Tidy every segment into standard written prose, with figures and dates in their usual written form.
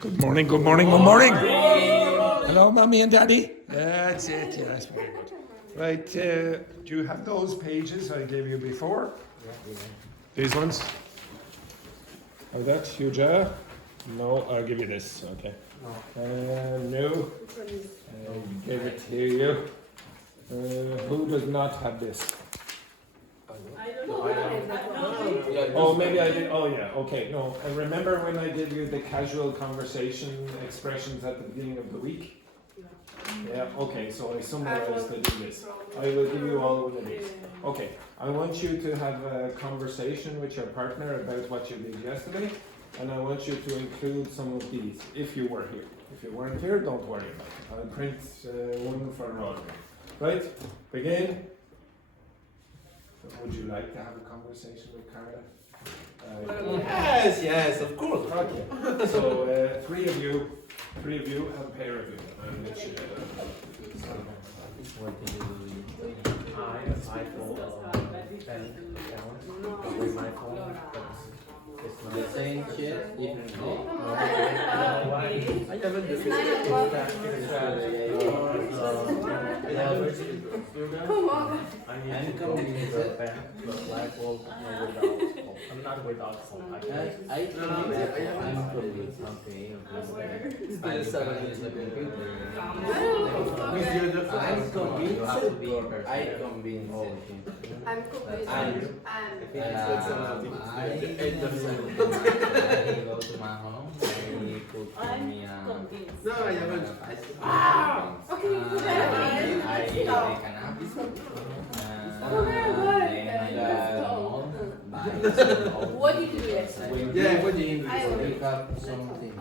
Good morning, good morning, good morning. Hello, mommy and daddy. That's it, yes, very good. Right, do you have those pages I gave you before? These ones? Oh, that, huge No, I'll give you this, okay. No, give it to you. Who does not have this? Oh, maybe I did. Oh, yeah. Okay. No, I remember when I did you the casual conversation expressions at the beginning of the week. Yeah. Okay. So I summarized it in this. I will give you all one of these. Okay. I want you to have a conversation with your partner about what you did yesterday, and I want you to include some of these if you were here. If you weren't here, don't worry about it. I'll print one for all. Right. Begin. Would you like to have a conversation with Carla? Yes, of course. Okay. So three of you, and a pair of you. I phone with my phone. The same shit, even though I haven't I'm convinced that life will I'm not without phone. I'm convinced something. I'm convinced I go to my home, I cook me No, I haven't. Okay, I make an app. What did you do yesterday? Yeah, what do you I do? Pick up something.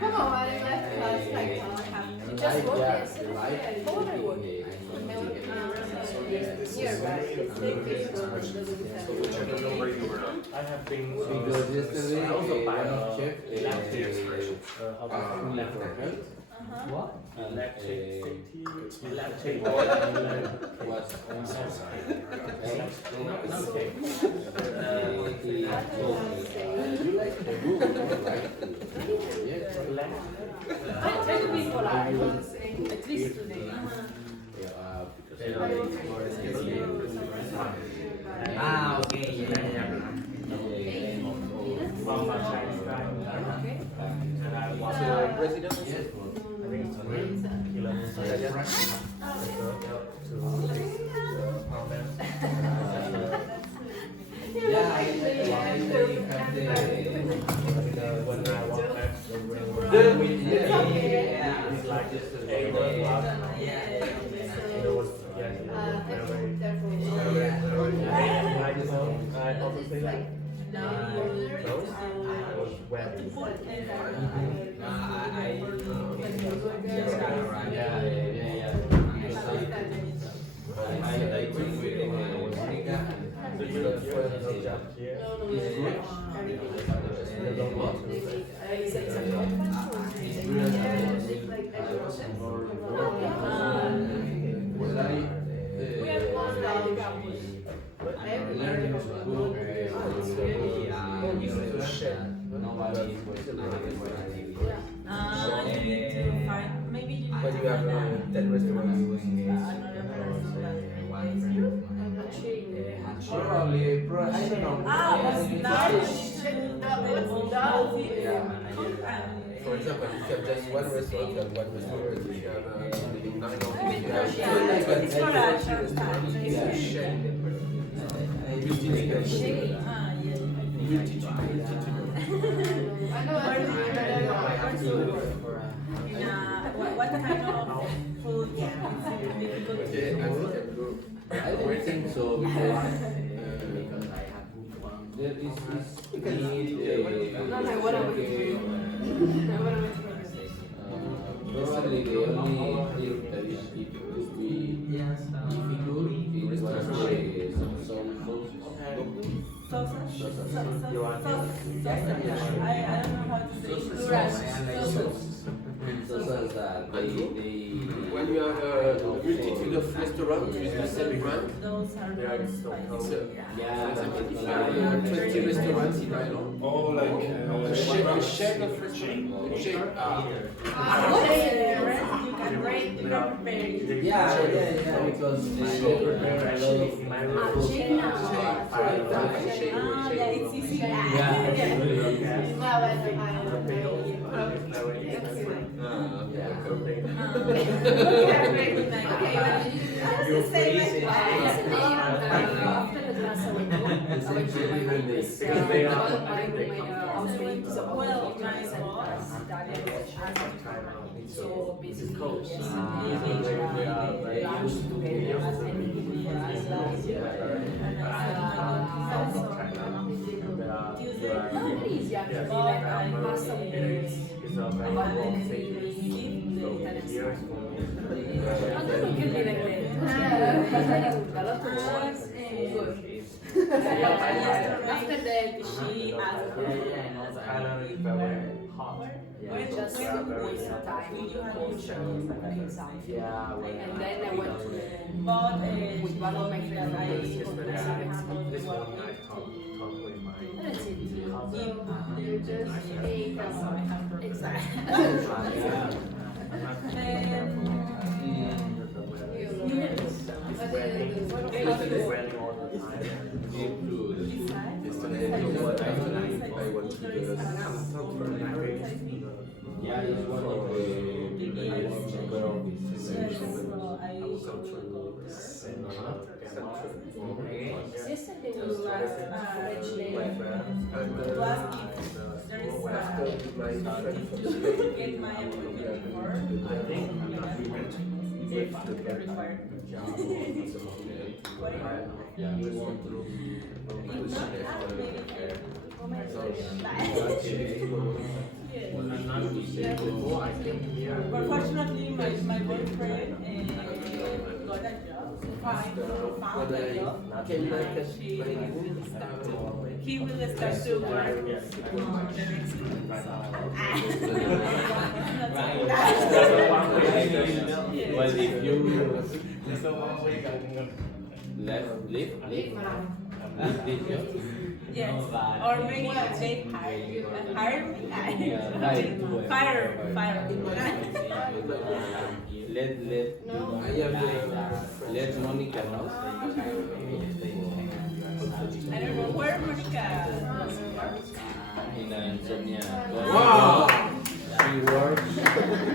Come on, I left last night. You just worked yesterday. How would I work? Here, right? Take pictures of So whichever number you were on. I have been because yesterday I also buy a chef the expression. What? Lactate was on side. You like the room, right? I tell people I was saying at least today. Okay, president? Yes. Yeah, I when I walk back it's like just I also say like close. I was wet. Maybe you But you have 10 restaurants. Probably, I don't know. For example, if you have just one restaurant, you have one restaurant. If you have 9 of them, you have what kind of food? I think so because I have there is probably the only thing that is could be difficult is some sauces. I don't know how to say Sauces that they when you have a multitude of restaurants. restaurants with the same brand. Those are It's Yeah, for example, 20 restaurants in Ireland. Oh, like A chain of restaurants. Chain. you can rate the prepared. yeah, because they prepare a lot of Chain. Yeah, it's easy. Because they are, I think they come Well, my boss, so basically, coach. They used to be easy actually, like pasta with berries. I don't know, it can be like that. A lot of cheese. Good. After that, She asked just waste time cooking something. And then I went to with one of my friends, I and that's it. You just ate Yeah, it's one of yesterday was French day. get my appointment before. Unfortunately, my boyfriend got a job, found a job. He will start to work the next week. But if you leave this job, Yes, or maybe they hire me. Fire. let Monica know. I don't know where Monica works. In Insomnia. Wow! She works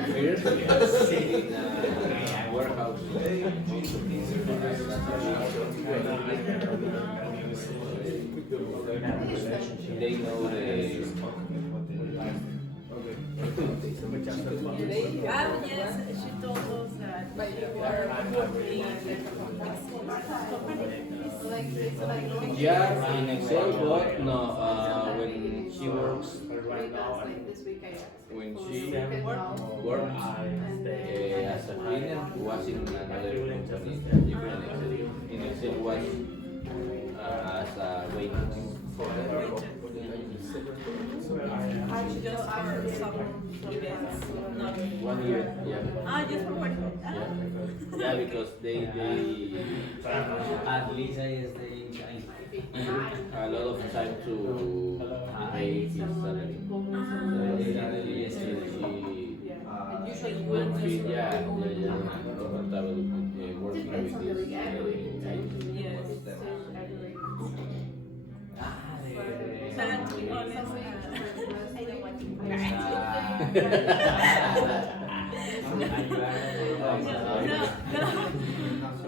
here in a warehouse. They know the. Yes, she told us that she worked Yeah, in Excel, but no, when she works, when she works as a cleaner, was in another company, different Excel. In Excel was as a waiter. just for some events, not 1 year, yeah. just for work. Yeah, because they At least I a lot of time to pay his salary. So he would feel, comfortable working with this Yes. But to be honest, I don't want to.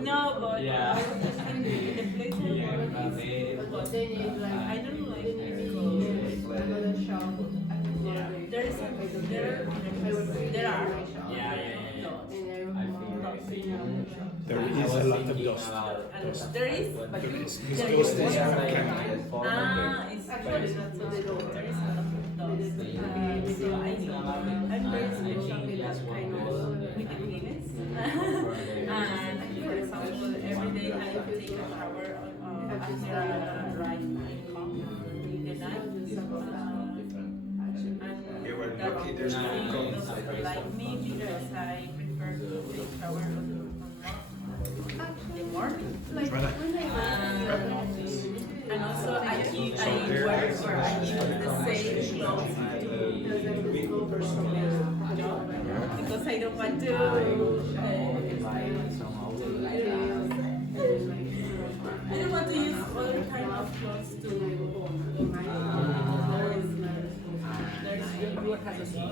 No, but in the place I work is, I don't like it because there are There is a lot of dust. there is This dust is from candy. it's there is a lot of dust. So I'm very special with that kind of with the cleaners. And for example, every day I take a shower after I ride my car in the night. And lucky there's no like me because I prefer to take shower on the morning. Like, Right. And also I wear or I use the same clothes because I don't want to. I don't want to use other kind of clothes to. There's has a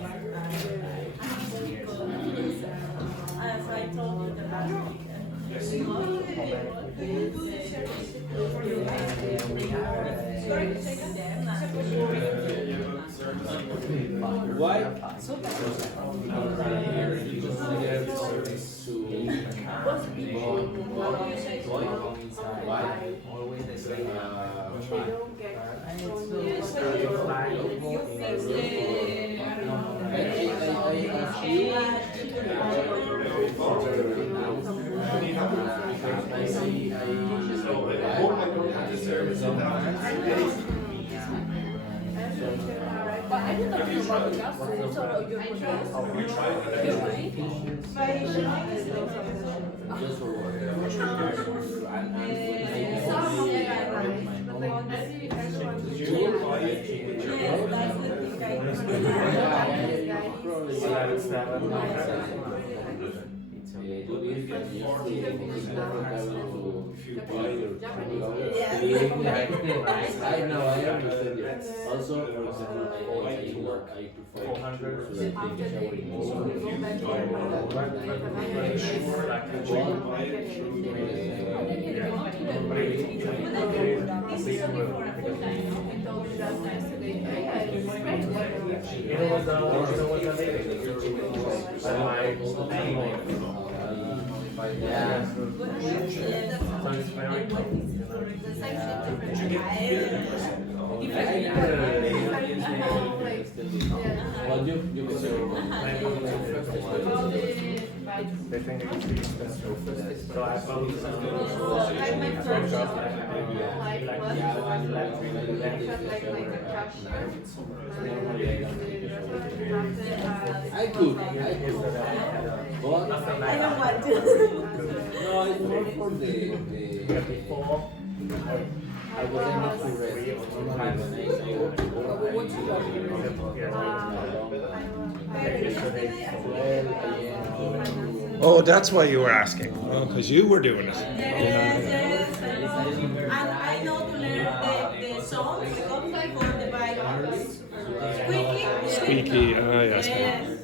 as I told you the last week. Why? but I don't know about the gas, so you're I know, I understand it. Also, for example, I work, I prefer to take a shower in the well, you can say They think it would be expensive. So I found I could. But I don't want to. no, it's more for the before. I was able to rest. Oh, that's why you were asking. Oh, because you were doing it. Yes. And I know to learn the songs for the Bible. Squeaky. Squeaky, yes. Yes.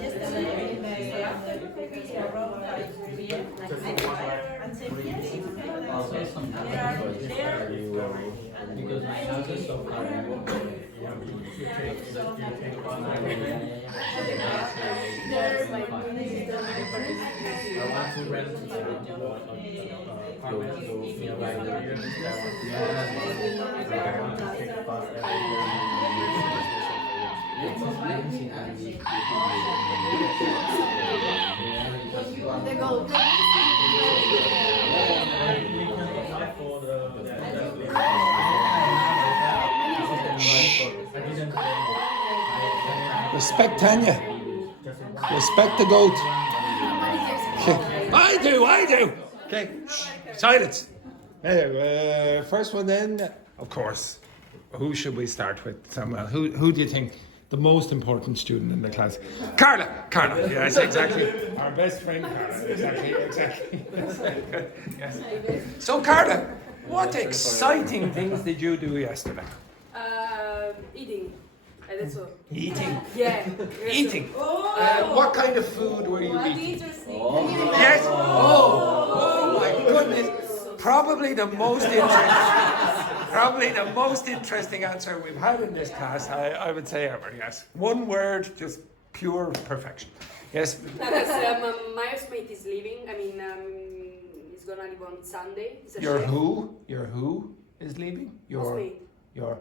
Yesterday, after the baby around 5 p.m., I tried and said, yes, they are because I noticed so far. I want to rent apartment to feel like I want to take bus they go. Respect Tanya. Respect the goat. I do. Okay, silence. First one then, of course. Who should we start with, Samuel? Who do you think the most important student in the class? Carla, yes, exactly. Our best friend, Carla, exactly. Yes. So, Carla, what exciting things did you do yesterday? Eating. That's all. Eating. Yeah. Eating. Oh, What kind of food were you what eating? interesting. Yes. Oh my goodness. Probably the most interesting answer we've had in this class, I would say ever, yes. One word, just pure perfection. Yes. Because my housemate is leaving. I mean, he's gonna leave on Sunday. He's a Your chef. who? Your who is leaving? Housemate. Your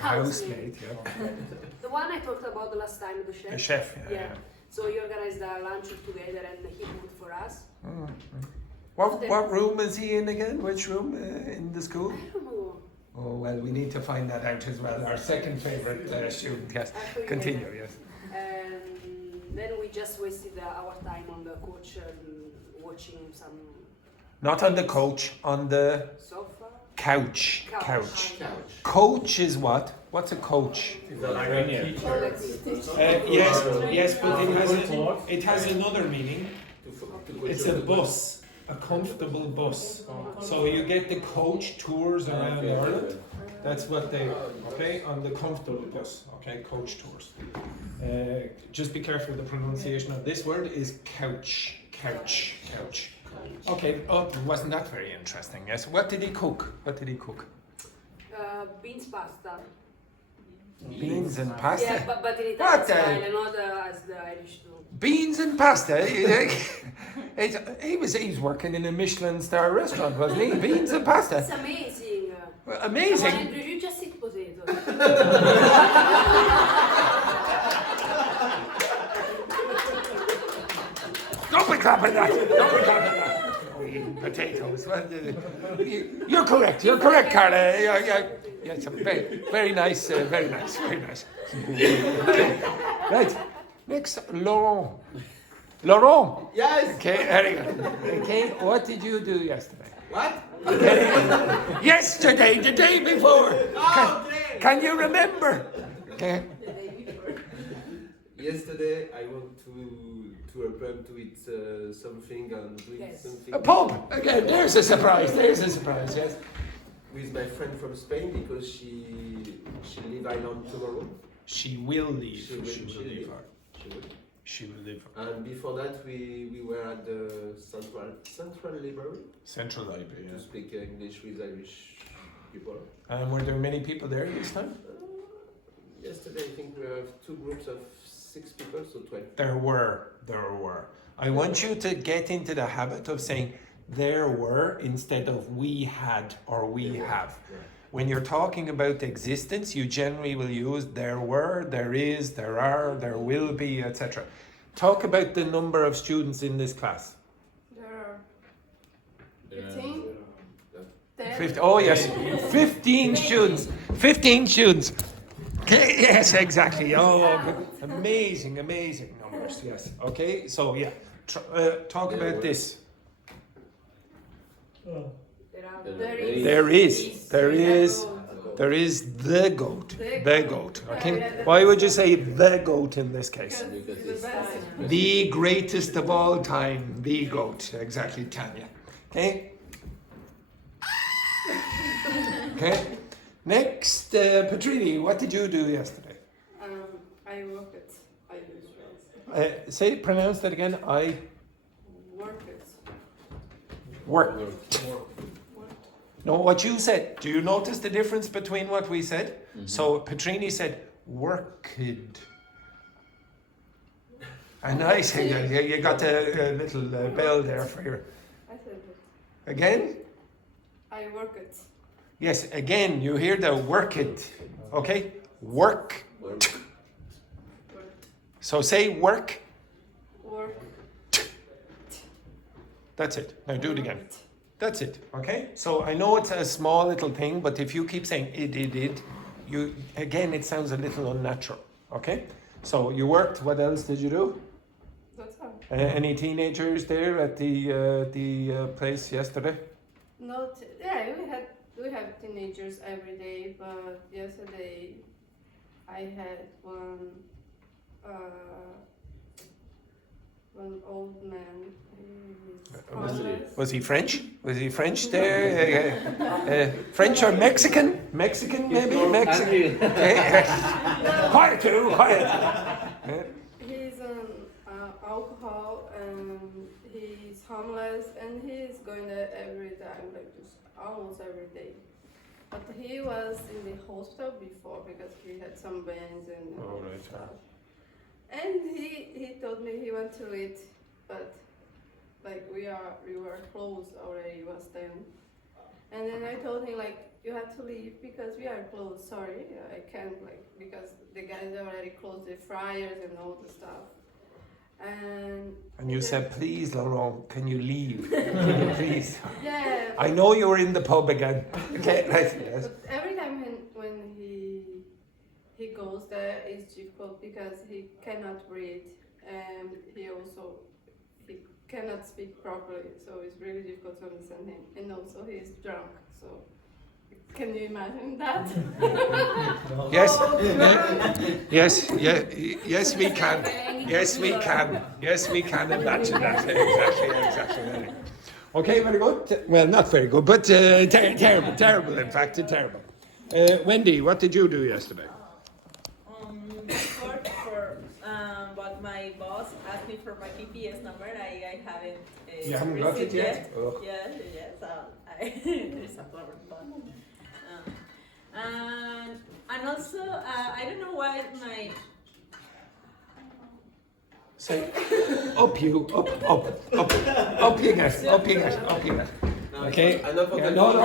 Housemate. yeah. The one I talked about the last time, the chef. The chef, yeah. So he organized a lunch together and he cooked for us. What room is he in again? Which room in the school? I don't know. Oh, well, we need to find that out as well. Our second favorite student, yes. Actually, Continue, yes. And then we just wasted our time on the coach watching some Not on the coach, on the sofa. couch. Couch. Coach is what? What's a coach? Yes, but it has another meaning. It's a bus, a comfortable bus. So you get the coach tours around Ireland. That's what they, okay, on the comfortable bus, okay, coach tours. Just be careful, the pronunciation of this word is couch. Okay, wasn't that very interesting, yes? What did he cook? Beans pasta. Beans and pasta? Yeah, but in What Italian the- style, not as the Irish do. Beans and pasta? He was working in a Michelin star restaurant, wasn't he? Beans and It's pasta. amazing. Amazing. Someone introduced just eat potato. Don't be clapping that. Oh, eating potatoes. Well, you're correct, Carla. Yeah, it's a very nice. Right. Next, Laurent. Yes. Okay, very good. Okay, what did you do yesterday? What? Yesterday, the day before. Oh, Can you remember? Okay. Yesterday I went to a pub to eat something and drink Yes. something. A pub. Again, there's a surprise. Yes. With my friend from Spain because she leave Ireland tomorrow. She will leave. She will. She will leave. And before that we were at the Central Library Central Library. to speak English with Irish people. Were there many people there this time? Yesterday I think we have two groups of 6 people, so 12. There were. I want you to get into the habit of saying there were instead of we had or we have. Yeah. When you're talking about existence, you generally will use there were, there is, there are, there will be, etc. Talk about the number of students in this class. There are 15. 50, oh yes, 15 students. 15 students. Okay, yes, exactly. Oh, good. Amazing numbers. Yes. Okay, so yeah, talk about this. There is the goat. The goat. Okay. Why would you say the goat in this case? Because it's The greatest of all time. The goat. Exactly, Tanya. Okay. Okay. Next, Petrini, what did you do yesterday? I work it. I use Say, pronounce that again. I work it. work. No, what you said. Do you notice the difference between what we said? Mm-hmm. So Petrini said worked. And I said, you got a little bell there for your. I said it. Again? I work it. Yes, again, you hear the work it. Okay? Work. work. So say work. Work. That's it. Now do it again. That's it. Okay? So I know it's a small little thing, but if you keep saying it, you again it sounds a little unnatural. Okay? So you worked. What else did you do? That's all. Any teenagers there at the place yesterday? Not. Yeah, we have teenagers every day, but yesterday I had one old man. Was he French? Was he French there? French or Mexican? Mexican maybe? Mexican. Okay. Quiet too, quiet. He's on alcohol and he's homeless and he's going there every time, like just almost every day. But he was in the hospital before because he had some burns and stuff. And he told me he went to it, but like we were closed already. It was 10. And then I told him like you have to leave because we are closed. Sorry, I can't because the guys already closed the fryers and all the stuff. And you said, please, Laurent, can you leave? Can you please? Yeah. I know you're in the pub again. Okay, right. Yes. But every because he cannot breathe and he cannot speak properly, so it's really difficult to understand him. And also he is drunk, so can you imagine that? Yes, Oh, yes, yes, we can. Yes, we can. Yes, we can imagine that. Exactly. Okay, very good. Well, not very good, but terrible. In fact, terrible. Wendy, what did you do yesterday? But my boss asked me for my PPS number. I haven't. You haven't got it yet? Oh. Yeah. So there's a problem. And also, I don't know why my. Say, up you get. Okay? And don't forget No. to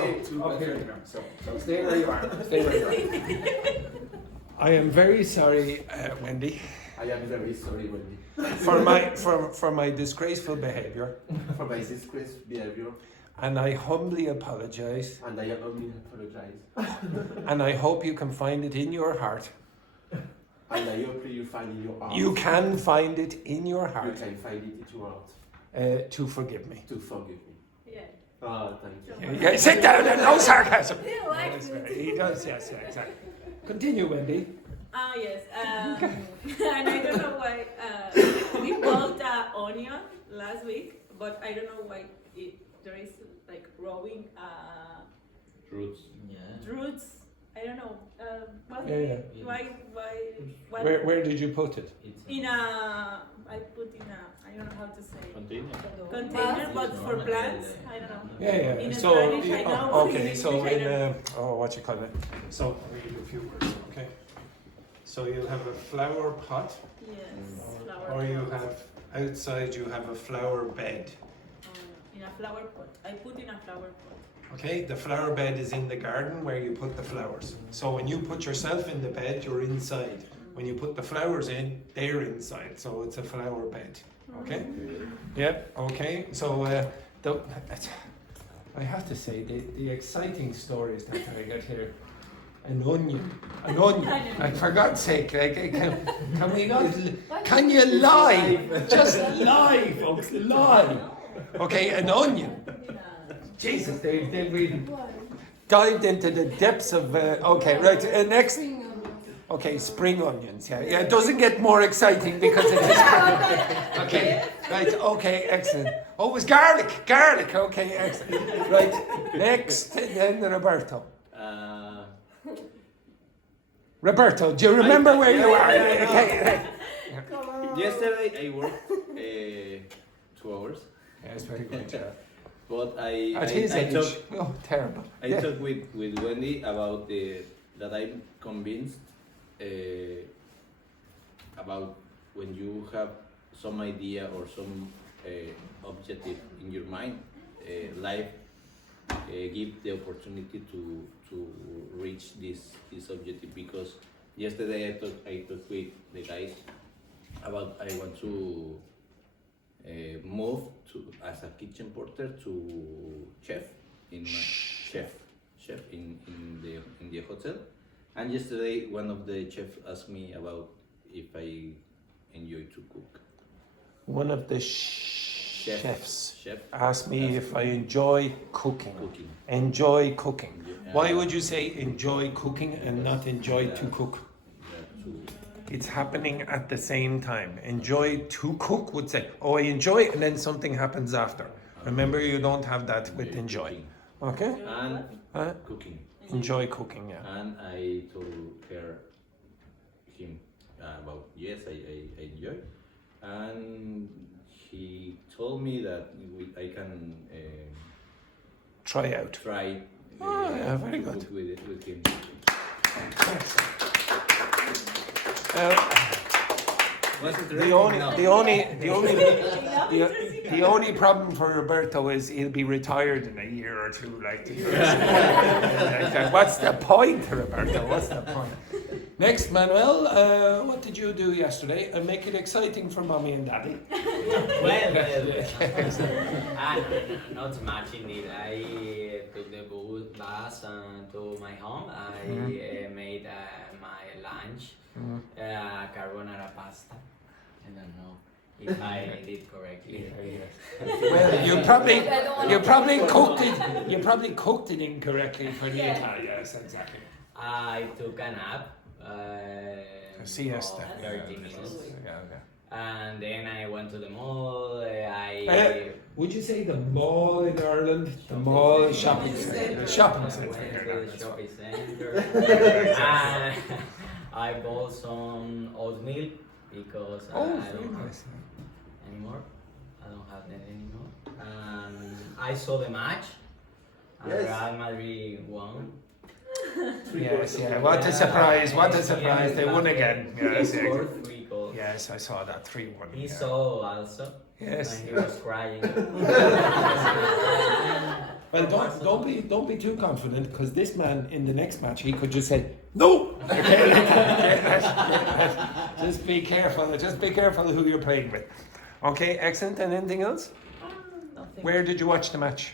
say to Up here you go. So stay where you are. I am very sorry, Wendy, I am very sorry, Wendy, for my disgraceful behaviour, for my disgraceful behavior, and I humbly apologise, and I only apologize. and I hope you can find it in your heart. And I hope you find in your heart. You can find it in your You heart can find it in your heart. to forgive me. To forgive me. Yeah. Ah, thank you. Yeah, sit down and no sarcasm. he likes it. He does, yes, exactly. Continue, Wendy. Yes. And I don't know why we bought onion last week, but I don't know why there is like growing Roots. roots. I don't know. Yeah. Why? Where did you put it? I put in a. I don't know how to say. Container. But for plants, I don't know. Yeah. In So, Spanish, I know. okay. So In English, I in don't know. what you call it? So I'll read a few words. Okay. So you'll have a flower pot, Yes. Flower or you pot. have outside. You have a flower bed. In a flower pot. I put in a flower pot. Okay. The flower bed is in the garden where you put the flowers. So when you put yourself in the bed, you're inside. When you put the flowers in, they're inside. So it's a flower bed. Okay. Yep. Okay. So I have to say the exciting stories that I get here. An onion. For God's sake, like, can we not? Can you lie? Just lie, folks. Lie. Okay, an onion. Jesus, they really dived into the depths of. Okay, right. Next. Spring onions. Okay, spring onions. Yeah. It doesn't get more exciting because it is spring. Okay, right. Okay, excellent. Oh, it was garlic. Okay, excellent. Right. Next, then Roberto. Roberto, do you remember where you are? Okay. Come on. Yesterday I worked 2 hours, Yes, very good. but At his age. talked Oh, terrible. I talked with Wendy about that I'm convinced about when you have some idea or some objective in your mind, life give the opportunity to reach this objective. Because yesterday I talked with the guys about I want to move to as a kitchen porter to chef in my chef in the hotel. And yesterday one of the chefs asked me about if I enjoy to cook. One of the chefs Chef asked me if I enjoy cooking. cooking. Enjoy cooking. Yeah. Why would you say enjoy cooking and not enjoy to cook? Yeah, to It's happening at the same time. Enjoy to cook would say, oh, I enjoy, and then something happens after. Remember, you don't have that with enjoy. Okay? and Huh? cooking. Enjoy cooking, yeah. And I told him about yes, I enjoy, and he told me that I can Try out. try. Oh, yeah, very to good. cook with him. The only problem for Roberto is he'll be retired in a year or two. What's the point, Roberto? What's the point? Next, Manuel, what did you do yesterday? And make it exciting for mommy and daddy. Not much indeed. I took the bus to my home. I made my lunch. Mm. Carbonara pasta. I don't know if I did correctly. Well, you probably cooked it incorrectly for the Italian. Yes, exactly. I took a nap. A siesta. Of 30 minutes. Yeah. And then I went to the mall. Would you say the mall in Ireland, the mall shopping centre, shopping centre? Went to the shopping center. And I bought some oatmeal because I don't have anymore. I don't have that anymore. And I saw the match. And Real Madrid won. Yes, yeah. What a surprise! What a surprise! They won again. Yes, He scored 3 goals. yes, I saw that 3-1. He saw also. Yes. And he was crying. Well, don't be too confident, because this man in the next match he could just say no. Okay? Just be careful. Just be careful who you're playing with. Okay, excellent. And anything else? Nothing. Where did you watch the match?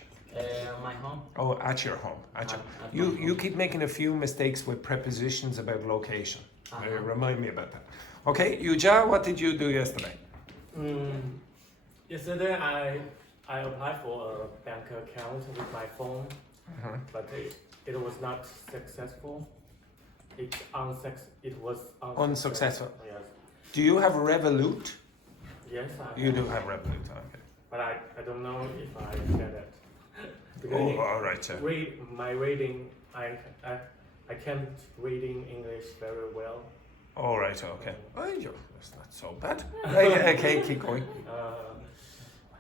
My home. Oh, at your home. At your. At You my you home. keep making a few mistakes with prepositions about location. Uh-huh. Remind me about that. Okay, Yuja, what did you do yesterday? Yesterday I applied for a bank account with my phone, Uh-huh. but it was not successful. It was Unsuccessful. Yes. Do you have Revolut? Yes, I You do have Revolut. Okay. But I don't know if I get it. Oh, Because all right. Sir. my reading, I can't reading English very well. All right. Okay. Oh, that's not so bad. Okay, keep going.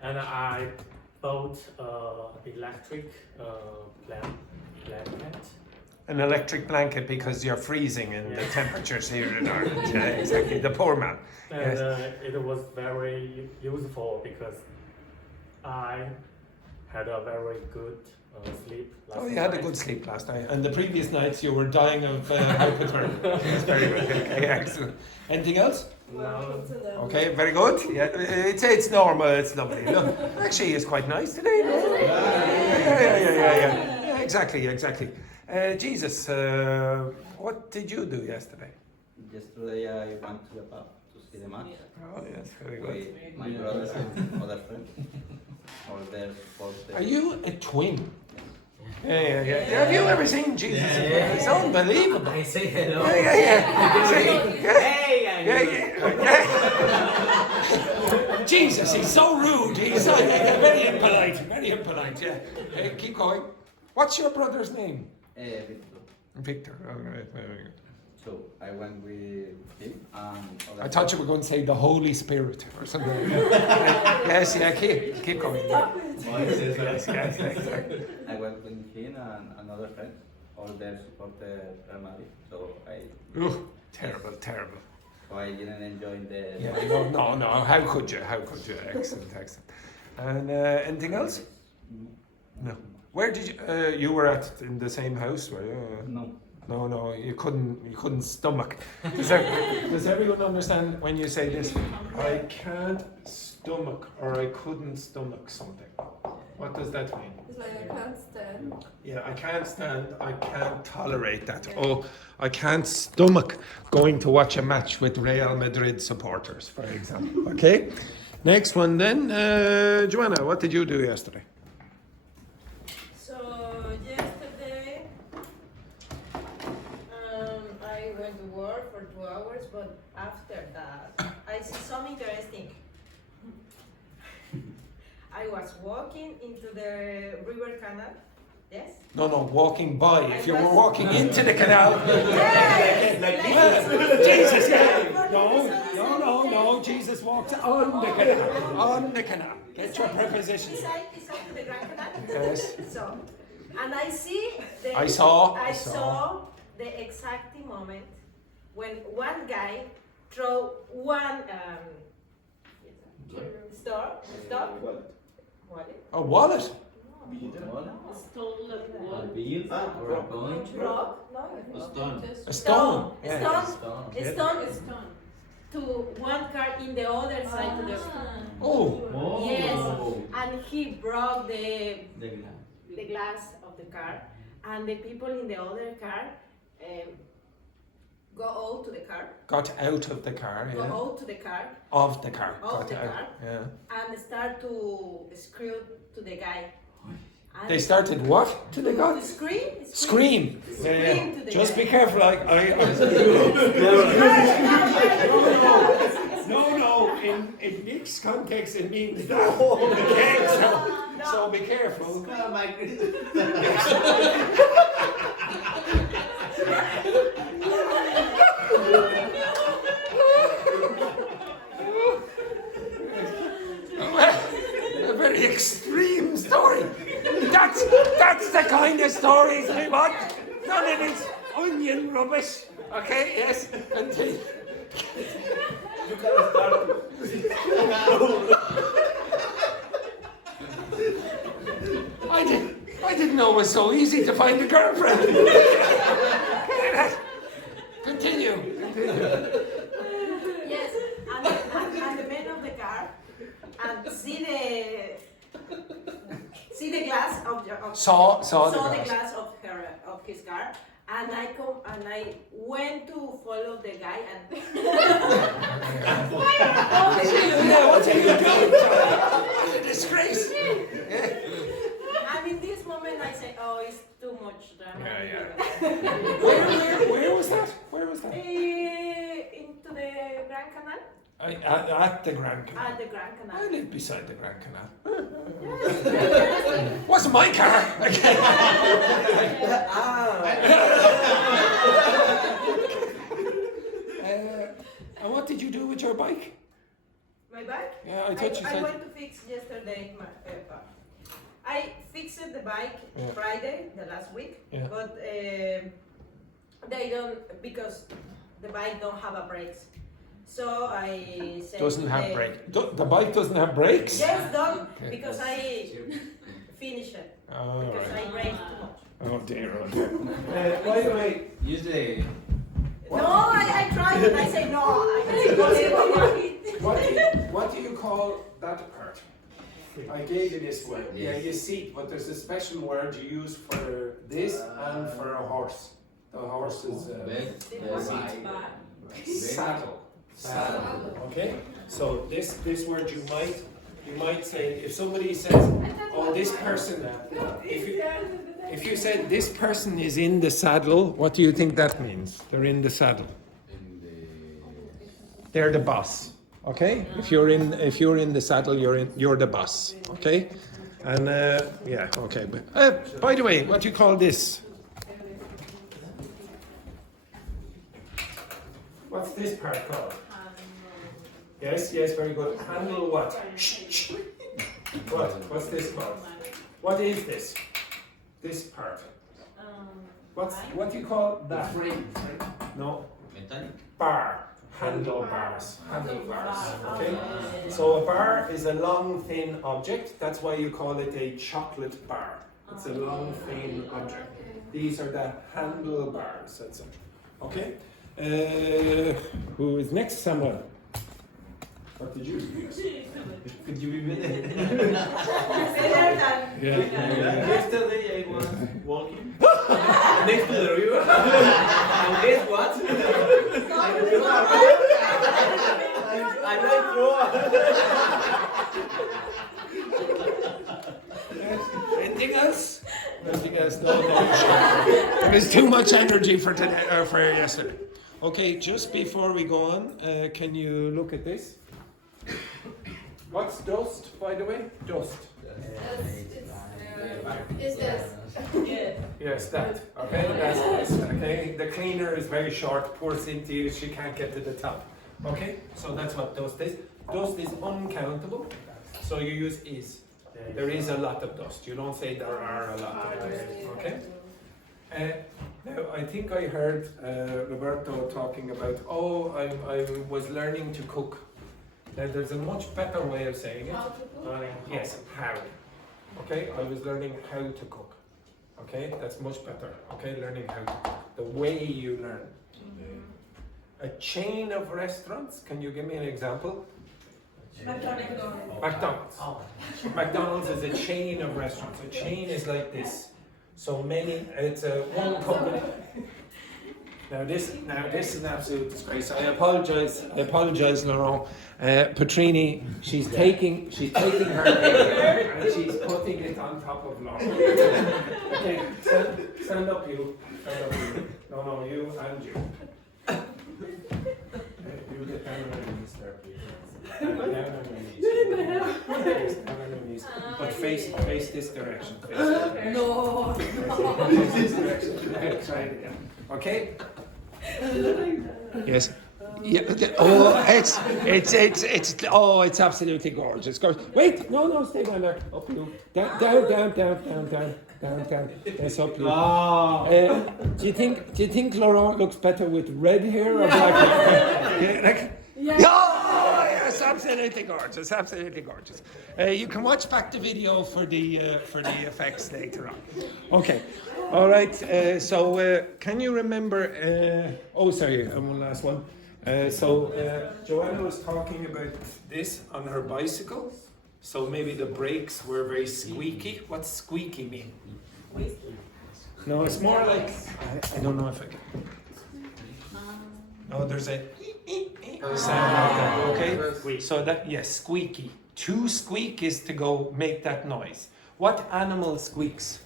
And I bought electric blanket. An electric blanket because you're freezing in the temperatures here in Ireland. Yeah, exactly. The poor man. And Yes. it was very useful because I had a very good sleep last Oh, night. you had a good sleep last night, and the previous nights you were dying of hypothermia. That's very good. Okay, excellent. Anything else? No. Okay, very good. Yeah, it's normal. It's lovely. Look, actually, it's quite nice today. No? Yeah. Exactly. Jesus, what did you do yesterday? Yesterday I went to the pub to see the match Oh, yes, very good. with my brothers and other friends. All there supported. Are you a twin? Yeah. Have you ever seen Jesus? It's unbelievable. I say hello. Yeah. Jesus, he's so rude. He's so, very impolite. Yeah. Hey, keep going. What's your brother's name? Victor. Victor. All right, very good. So I went with him and other I thought you were going to say the Holy Spirit or something. Yes, yeah, keep going. Yes, exactly. I went with him and another friend. All there supported Real Madrid. So Ooh, terrible. so I didn't enjoy the. Yeah, no. How could you? Excellent. And anything else? No. Where did you? You were in the same house, were you? No. No, you couldn't stomach. Does everyone understand when you say this? I can't stomach, or I couldn't stomach something. What does that mean? It's like I can't stand. Yeah, I can't stand, I can't tolerate that. Oh, I can't stomach going to watch a match with Real Madrid supporters, for example. Okay? Next one then. Joanna, what did you do yesterday? So yesterday, I went to work for 2 hours, but after that, I see something interesting. I was walking into the river canal. Yes? No, walking by. If you were walking into the canal. Jesus, yeah. No. Jesus walked on the canal. On the canal. Get your prepositions. Beside the Grand Canal. Yes. So, and I see the. I saw. I saw the exact moment when one guy throw one wallet. A wallet? Stolen A bill or a coin? rock. No. A stone. A stone. Yeah. Stone. To one car in the other side to the. Oh. Yes, and he broke The the glass of the car, and the people in the other car go out to the car. Got out of the car, Go yeah. out to the car Of the car. Of Got the out. car. Yeah. and start to scream to the guy. And They started what to the to guy? scream. Scream. Scream to the Just guy. be careful. No. In mixed context, it means that. Okay, so be careful. A very extreme story. That's the kind of stories I want. None of this onion rubbish. Okay, yes. Until You can start. I didn't know it was so easy to find a girlfriend. Continue. Yes, and the man of the car, and see the glass of Saw the the glass. glass of his car, and I went to follow the guy and Yeah, what are you doing? What a disgrace. Yeah. and in this moment I say, oh, it's too much drama. Where was that? Where was that? Into the Grand Canal. At the Grand Canal. At the Grand I Canal. live beside the Grand Canal. Wasn't my car. Okay. And what did you do with your bike? My bike? Yeah, I thought you I said. went to fix yesterday my car. I fixed the bike Yeah. Friday, the last week, Yeah. but they don't, because the bike don't have a brakes. So I said Doesn't have the- brakes. The bike doesn't have brakes? Yes, don't, Yeah. because I finished it, Oh, because right. I braked too much. Oh dear, oh dear. By the way, Use the No, I tried and I say no, it's impossible. what do you call that part? I gave you this one. Yeah, you seat, but there's a special word you use for this and for a horse. The horse is saddle. Saddle. Okay. So this word you might say if somebody says, "Oh, this person," if you said this person is in the saddle, what do you think that means? They're in the saddle. They're the boss. Okay. If you're in the saddle, you're the boss. Okay. And yeah. Okay. But by the way, what do you call this? What's this part called? Yes, very good. Handle what? Shh. What's this called? What is this? This part. What do you call that? No. Bar. Handlebars. Okay. So a bar is a long, thin object. That's why you call it a chocolate bar. It's a long, thin object. These are the handlebars. That's it. Okay. Who is next? Someone. What did you use? Could you be better? Better than Yeah. Yesterday I was walking next to the river, and guess what? I went through. Anything else? Anything else? No. There is too much energy for today or for yesterday. Okay, just before we go on, can you look at this? What's dust, by the way? Dust. Is this? Yes, that. Okay, that's this. Okay, the cleaner is very short. Poor Cynthia, she can't get to the top. Okay, so that's what dust is. Dust is uncountable, so you use is. There is a lot of dust. You don't say there are a lot of dust. Okay. Now I think I heard Roberto talking about. Oh, I was learning to cook. Now there's a much better way of saying it. Yes, how. Okay, I was learning how to cook. Okay, that's much better. Okay, learning how to cook. The way you learn. A chain of restaurants. Can you give me an example? McDonald's. McDonald's is a chain of restaurants. A chain is like this. So many. It's a one company. Now this is an absolute disgrace. I apologise, Laurent. Petrini, she's taking her hair and she's putting it on top of Laurent. Okay, stand up, you. No, you and you. You get down on your knees there, please. Down on your knees. Yes, down on your knees. But face this direction. No. Face this direction. Okay, try it again. Okay? Yes. Yeah. It's absolutely gorgeous. Wait, no, stay down there. Up you. Down. Yes, up you. Do you think Laurent looks better with red hair or black hair? Oh, yes, absolutely gorgeous. You can watch back the video for the effects later on. Okay. All right. So can you remember? Sorry, one last one. Joanna was talking about this on her bicycle. So maybe the brakes were very squeaky. What's squeaky mean? No, it's more like I don't know if I can. No, there's a sound like that. Okay. So that squeaky. To squeak is to go make that noise. What animal squeaks?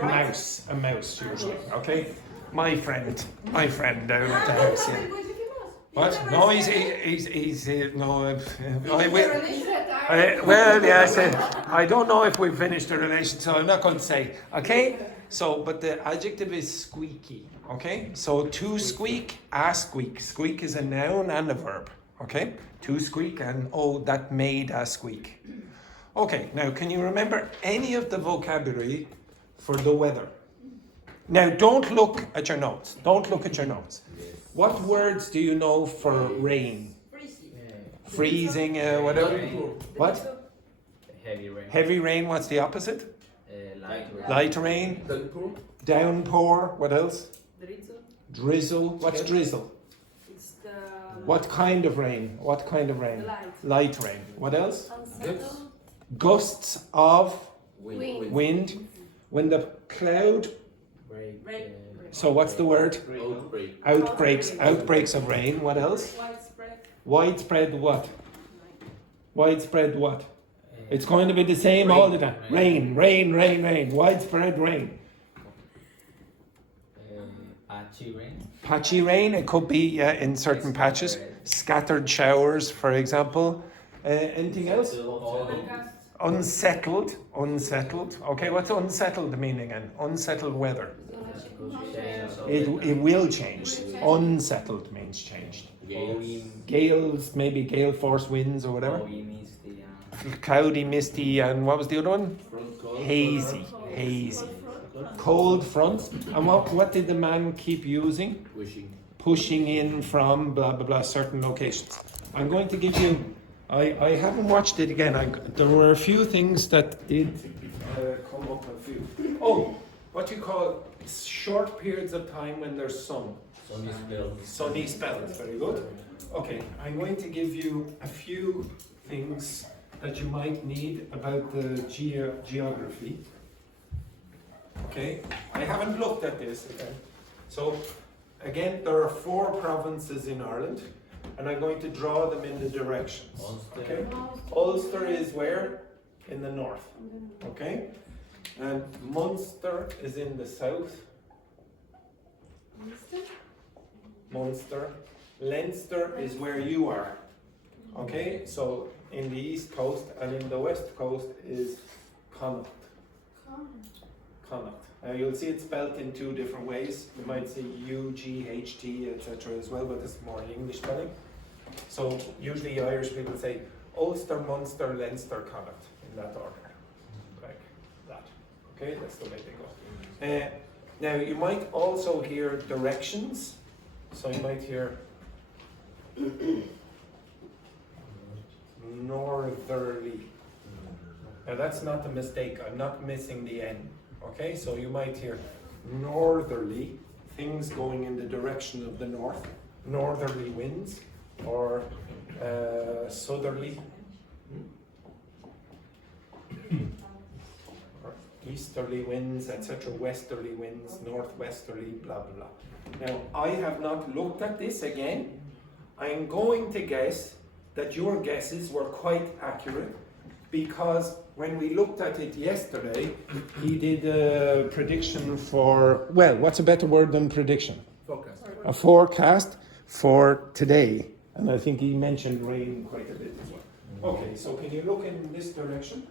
A mouse usually. Okay. My friend down at the house. Yeah. What? No, he's no. Well, yes. I don't know if we've finished the relation, so I'm not going to say. Okay. So, but the adjective is squeaky. Okay. So to squeak, a squeak. Squeak is a noun and a verb. Okay. To squeak and that made a squeak. Okay. Now, can you remember any of the vocabulary for the weather? Now, don't look at your notes. What words do you know for rain? Freezing, whatever. What? Heavy rain. Heavy rain, what's the opposite? Light rain. Light rain. Downpour. What else? Drizzle. What's drizzle? It's the. What kind of rain? Light rain. What else? Gusts of wind. When the cloud. So what's the word? Outbreaks of rain. What else? Widespread what? It's going to be the same all the time. Rain. Widespread rain. Patchy rain. It could be in certain patches. Scattered showers, for example. Anything else? Unsettled. Okay, what's unsettled meaning then? Unsettled weather. It will change. Unsettled means changed. Gales, maybe gale force winds or whatever. Cloudy, misty, and what was the other one? Hazy. Cold fronts. And what did the man keep using? Pushing in from blah blah blah certain locations. I'm going to give you. I haven't watched it again. There were a few things that did come up a few. Oh, what you call short periods of time when there's sun. Sunny spells. Very good. Okay, I'm going to give you a few things that you might need about the geography. Okay, I haven't looked at this. Okay, so again, there are 4 provinces in Ireland. And I'm going to draw them in the directions. Okay? Ulster is where? In the north. Okay? And Munster is in the south. Munster. Leinster is where you are. Okay? So in the east coast and in the west coast is Connacht. Now you'll see it spelled in 2 different ways. You might say U-G-H-T, etc. as well, but it's more English spelling. So usually Irish people say Ulster, Munster, Leinster, Connacht in that order, like that. Okay, that's the way they go. Now you might also hear directions. So you might hear northerly. Now that's not a mistake. I'm not missing the N. Okay, so you might hear northerly, things going in the direction of the north, northerly winds, or southerly. easterly winds, etc., westerly winds, northwesterly, blah, blah, blah. Now, I have not looked at this again. I'm going to guess that your guesses were quite accurate because when we looked at it yesterday, he did a prediction for, well, what's a better word than prediction? Forecast. A forecast for today. And I think he mentioned rain quite a bit as well. Okay, so can you look in this direction?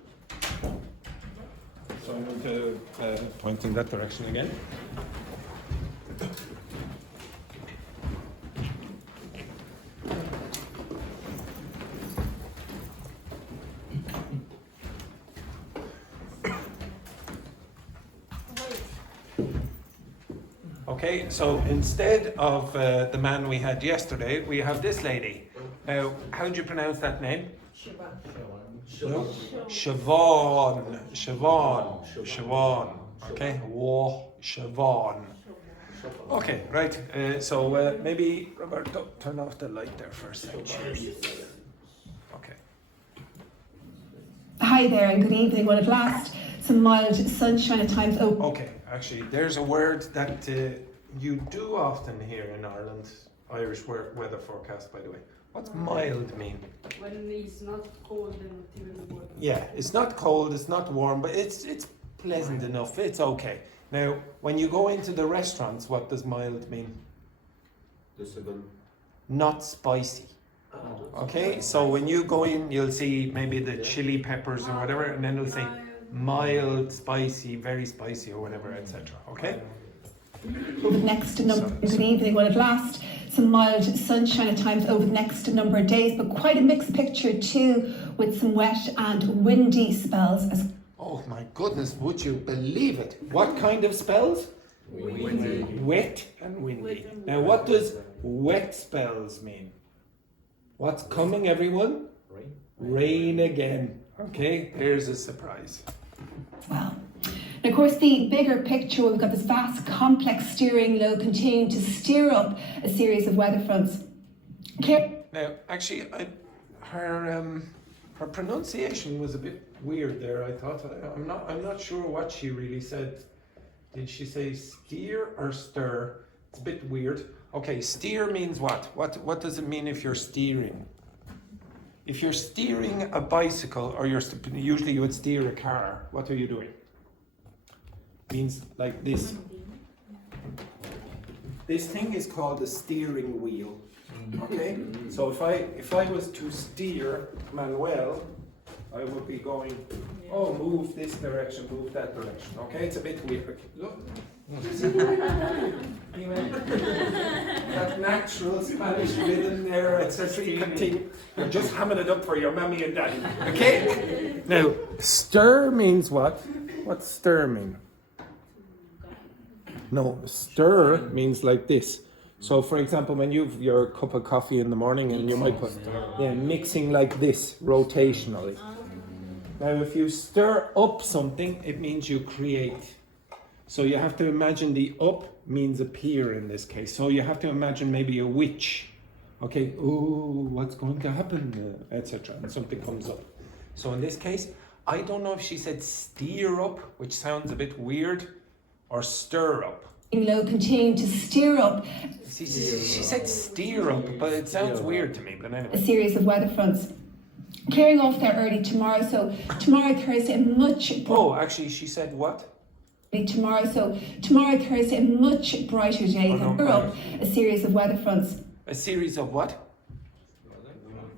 So I'm going to point in that direction again. Okay, so instead of the man we had yesterday, we have this lady. Now, how do you pronounce that name? No? Siobhan. Siobhan. Siobhan. Okay? Whoa, Siobhan. Okay, right. So maybe, Roberto, turn off the light there for a second. Okay. Hi there and good evening. Well, at last, some mild sunshine at times. Okay, actually, there's a word that you do often hear in Ireland, Irish weather forecast, by the way. What's mild mean? When it's not cold and not even warm. Yeah, it's not cold, it's not warm, but it's pleasant enough. It's okay. Now, when you go into the restaurants, what does mild mean? Not spicy. Okay, so when you go in, you'll see maybe the chili peppers or whatever, and then it'll say mild, spicy, very spicy, or whatever, etc. Okay. Over the next number, good evening. Well, at last, some mild sunshine at times over the next number of days, but quite a mixed picture too, with some wet and windy spells. Oh my goodness, would you believe it? What kind of spells? Windy. Wet and windy. Now, what does wet spells mean? What's coming, everyone? Rain. Rain again. Okay, here's a surprise. Well, and of course, the bigger picture, we've got this vast, complex steering low continuing to steer up a series of weather fronts. Now, actually, her pronunciation was a bit weird there. I thought I'm not sure what she really said. Did she say steer or stir? It's a bit weird. Okay, steer means what? What does it mean if you're steering? If you're steering a bicycle, or usually you would steer a car, what are you doing? Means like this. This thing is called a steering wheel. Okay? So if I was to steer Manuel, I would be going, oh, move this direction, move that direction. Okay? It's a bit weird. Look. That natural Spanish rhythm there, etc. You continue. You're just hamming it up for your mommy and daddy. Okay? Now, stir means what? What's stir mean? No, stir means like this. So, for example, when you've your cup of coffee in the morning and you might put, mixing like this, rotationally. Now, if you stir up something, it means you create. So you have to imagine the up means appear in this case. So you have to imagine maybe a witch. Okay, oh, what's going to happen, etc. And something comes up. So in this case, I don't know if she said steer up, which sounds a bit weird, or stir up. Low continuing to steer up She said steer up, but it sounds weird to me. But a anyway. series of weather fronts. Clearing off there early tomorrow, so tomorrow Thursday much Oh, actually, she said what? tomorrow Thursday a much brighter day than Europe, a series of weather fronts. A series of what?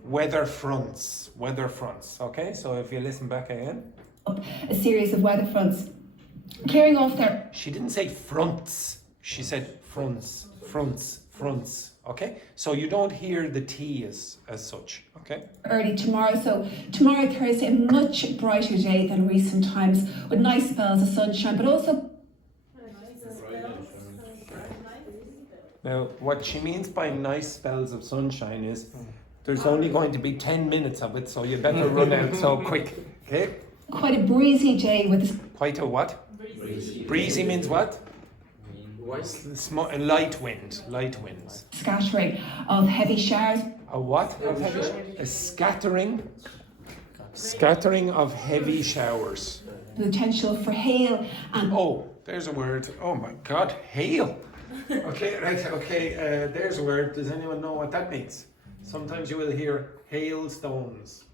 Weather fronts. Weather fronts. Okay, so if you listen back again. A series of weather fronts. Clearing off there. She didn't say fronts. She said fronts, fronts, fronts. Okay, so you don't hear the T as such. Okay. Early tomorrow, so tomorrow Thursday a much brighter day than recent times with nice spells of sunshine, but also. Now, what she means by nice spells of sunshine is there's only going to be 10 minutes of it, so you better run out so quick. Okay. Quite a breezy day with Quite a what? Breezy means what? Why? Light wind. Light winds. scattering of heavy showers. A what? A scattering. Scattering of heavy showers. Potential for hail and Oh, there's a word. Oh my God, hail. Okay, right. Okay, there's a word. Does anyone know what that means? Sometimes you will hear hailstones.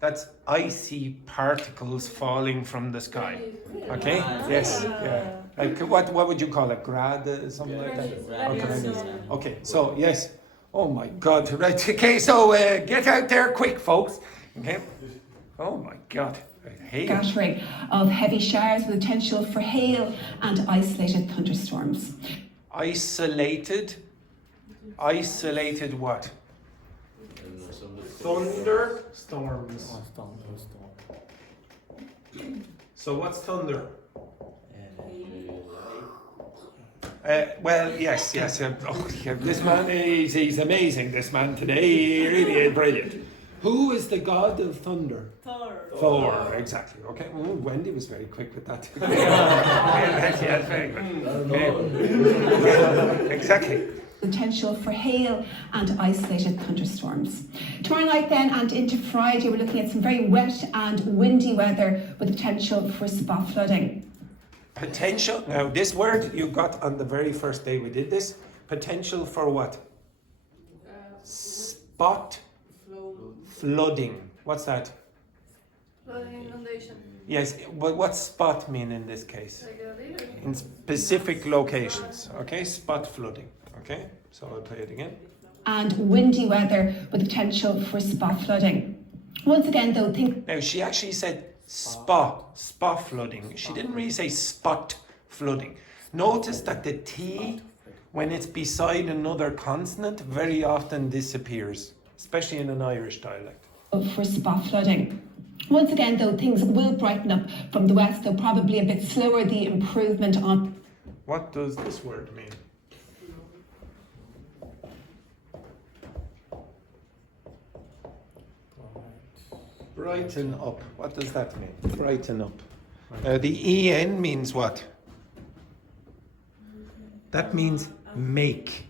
That's icy particles falling from the sky. Okay. Yes. Yeah. Like what would you call it? Grad, something like that. Okay. Okay. So yes. Oh my God. Right. Okay. So get out there quick, folks. Okay. Oh my God. Hail. scattering of heavy showers with potential for hail and isolated thunderstorms. Isolated. Isolated what? Thunderstorms. So what's thunder? Well, yes. Oh, yeah, this man, he's amazing, this man today. He really is brilliant. Who is the god of thunder? Thor, exactly. Okay. Oh, Wendy was very quick with that. Yes, very good. Exactly. Potential for hail and isolated thunderstorms. Tomorrow night then and into Friday, we're looking at some very wet and windy weather with potential for spot flooding. Potential. Now, this word you got on the very first day we did this. Potential for what? Spot flooding. What's that? Flooding, inundation. Yes, but what's spot mean in this case? Like a river. In specific locations. Okay, spot flooding. Okay, so I'll play it again. And windy weather with potential for spot flooding. Once again though, think Now, she actually said spot flooding. She didn't really say spot flooding. Notice that the T, when it's beside another consonant, very often disappears, especially in an Irish dialect. for spot flooding. Once again though, things will brighten up from the west, though probably a bit slower the improvement on. What does this word mean? Brighten up. What does that mean? Brighten up. The EN means what? That means make.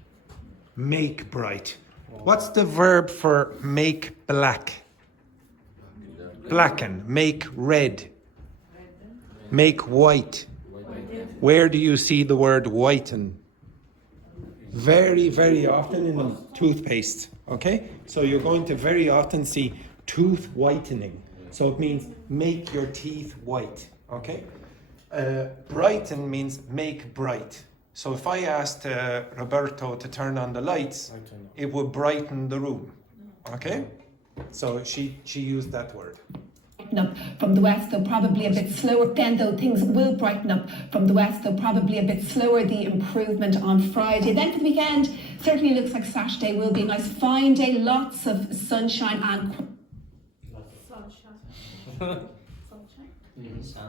Make bright. What's the verb for make black? Blacken. Make red. Make white. Where do you see the word whiten? Very, very often in toothpaste. Okay? So you're going to very often see tooth whitening. So it means make your teeth white. Okay? Brighten means make bright. So if I asked Roberto to turn on the lights, it would brighten the room. Okay? So she used that word. Up from the west, though probably a bit slower. Again, though, things will brighten up from the west, though probably a bit slower the improvement on Friday. Then for the weekend, certainly looks like Saturday will be a nice fine day, lots of sunshine and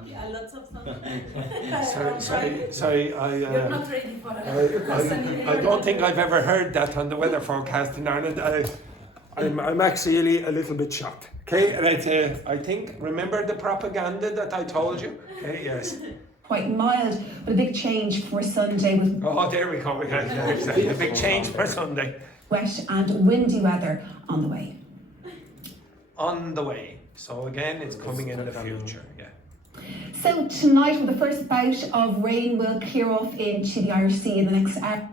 Yeah, lots of sunshine. Sorry, You're not ready for it. I don't think I've ever heard that on the weather forecast in Ireland. I'm actually a little bit shocked. Okay, and I think, remember the propaganda that I told you? Okay, yes. quite mild, but a big change for Sunday with Oh, there we go. A big change for Sunday. wet and windy weather on the way. On the way. So again, it's coming in the future. Yeah. So tonight, the first bout of rain will clear off into the Irish Sea in the next hour.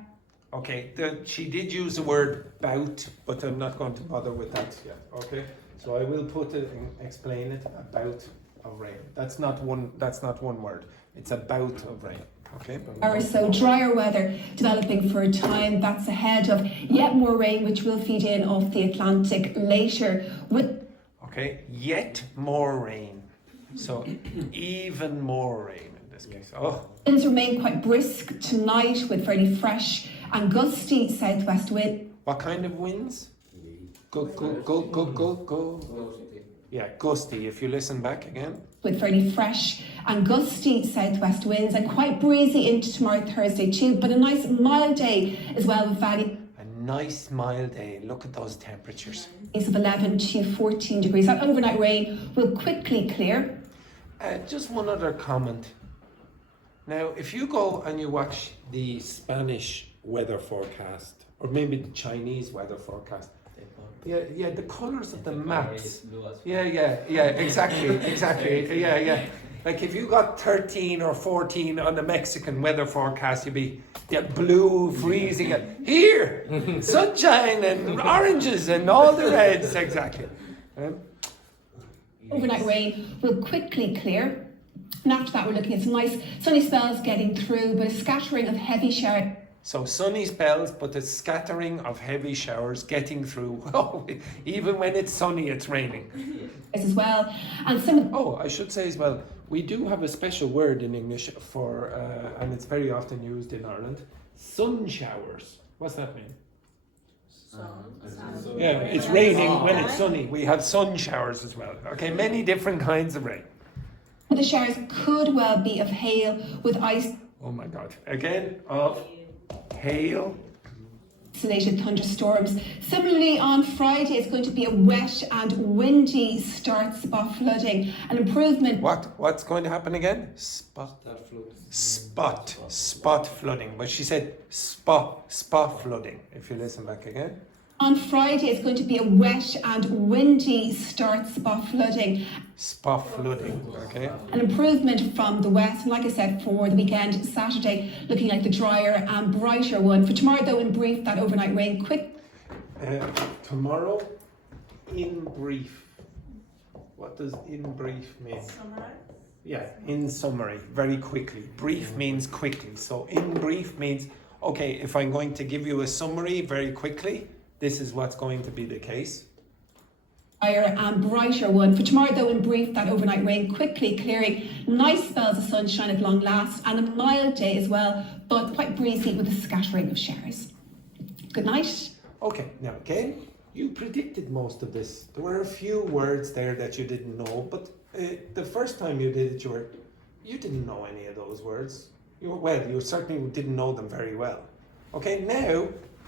Okay, she did use the word bout, but I'm not going to bother with that yet. Okay, so I will put it and explain it. A bout of rain. That's not one word. It's a bout of rain. Okay. Or so drier weather developing for a time that's ahead of yet more rain, which will feed in off the Atlantic later. Okay, yet more rain. So even more rain in this case. Oh. Winds remain quite brisk tonight with fairly fresh and gusty southwest wind. What kind of winds? Go. Yeah, gusty. If you listen back again. With fairly fresh and gusty southwest winds and quite breezy into tomorrow Thursday too, but a nice mild day as well with valleys A nice mild day. Look at those temperatures. of 11 to 14 degrees. That overnight rain will quickly clear. Just one other comment. Now, if you go and you watch the Spanish weather forecast, or maybe the Chinese weather forecast, Yeah, the colors of the color is maps. blue as well. Yeah, exactly. Yeah. Like if you got 13 or 14 on the Mexican weather forecast, you'd be blue, freezing. Here, sunshine and oranges and all the reds. Exactly. Overnight rain will quickly clear. And after that, we're looking at some nice sunny spells getting through, but a scattering of heavy showers. So sunny spells, but the scattering of heavy showers getting through. Oh, even when it's sunny, it's raining. As well, and some. Oh, I should say as well, we do have a special word in English for, and it's very often used in Ireland, sun showers. What's that mean? Yeah, it's raining when it's sunny. We have sun showers as well. Okay, many different kinds of rain. The showers could well be of hail with ice. Oh my God! Again, of hail. Isolated thunderstorms. Similarly, on Friday, it's going to be a wet and windy start, spot flooding. An improvement. What's going to happen again? Spot flooding. But she said spot flooding. If you listen back again. On Friday, it's going to be a wet and windy start, spot flooding. Spot flooding, okay. An improvement from the west, and like I said, for the weekend, Saturday, looking like the drier and brighter one. For tomorrow, though, in brief, that overnight rain quick. Tomorrow, in brief. What does in brief mean? Summarize. Yeah, in summary, very quickly. Brief means quickly. So in brief means, okay, if I'm going to give you a summary very quickly, this is what's going to be the case. Drier and brighter one. For tomorrow, though, in brief, that overnight rain quickly clearing. Nice spells of sunshine at long last, and a mild day as well, but quite breezy with a scattering of showers. Good night. Okay, now again, you predicted most of this. There were a few words there that you didn't know, but the first time you did it, you didn't know any of those words. You certainly didn't know them very well. Okay, now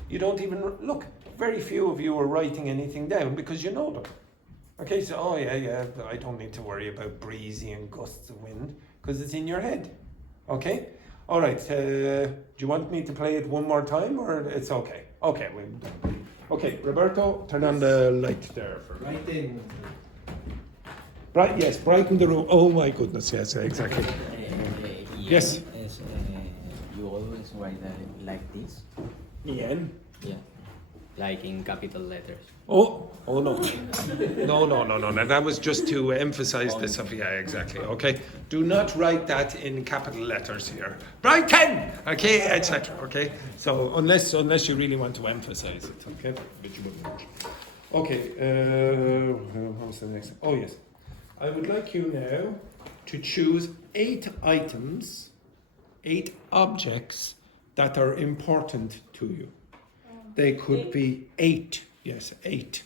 you don't even look. Very few of you are writing anything down because you know them. Okay, so I don't need to worry about breezy and gusts of wind because it's in your head. Okay, all right. Do you want me to play it one more time or it's okay? Okay, okay. Roberto, turn on the light there for me. Brighten the room. Oh my goodness, yes, exactly. Yes. You always write that like this? Ian? Yeah. Like in capital letters. Oh no. No. That was just to emphasize this. Yeah, exactly. Okay. Do not write that in capital letters here. Brighten! Okay, etc. Okay. So unless you really want to emphasize it, okay? But you wouldn't. Okay, what's the next? Oh yes. I would like you now to choose 8 items, 8 objects that are important to you. They could be 8. Yes, 8.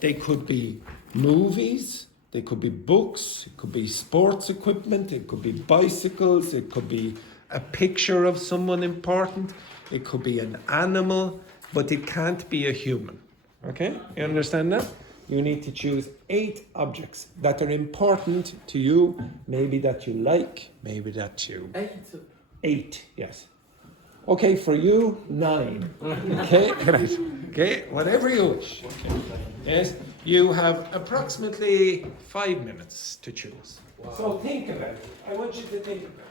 They could be movies, they could be books, it could be sports equipment, it could be bicycles, it could be a picture of someone important, it could be an animal, but it can't be a human. Okay? You understand that? You need to choose 8 objects that are important to you, maybe that you like, maybe that you... 8, yes. Okay, for you, 9. Okay, right. Okay, whatever you wish. Okay. Yes, you have approximately 5 minutes to choose. Wow. So think about it. I want you to think about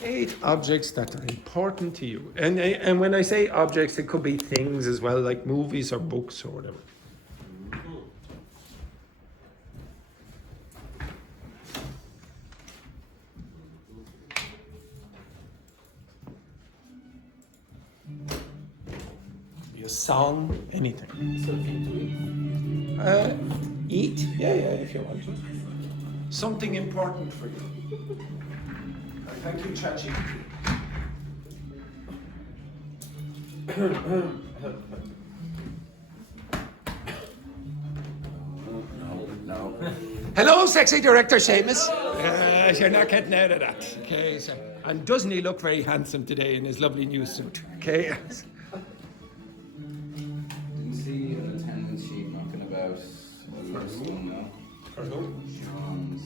it. 8 objects that are important to you. And when I say objects, it could be things as well, like movies or books or whatever. Song, anything. Something to eat? Eat? Yeah, if you want to. Something important for you. Thank you, Chachi. No. Hello, sexy director Seamus. You're not getting out of that. Okay, so, and doesn't he look very handsome today in his lovely new suit? Okay. See an attendance sheet knocking about first one now. John's.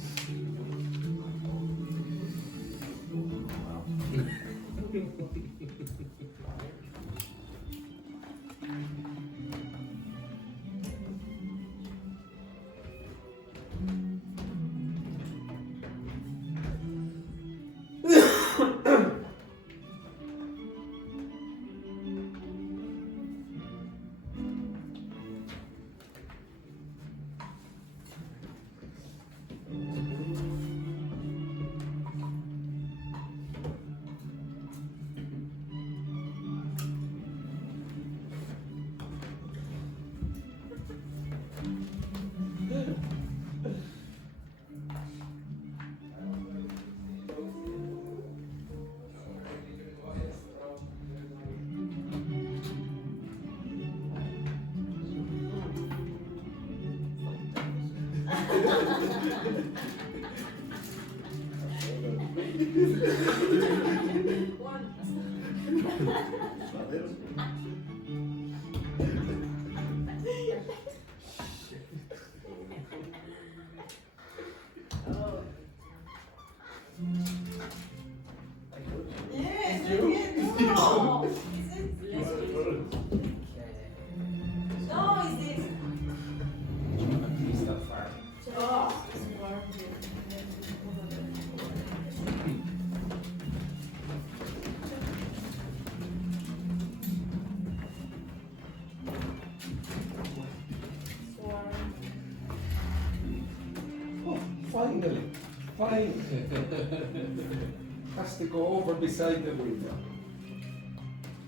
Finally, fine. Has to go over beside the window.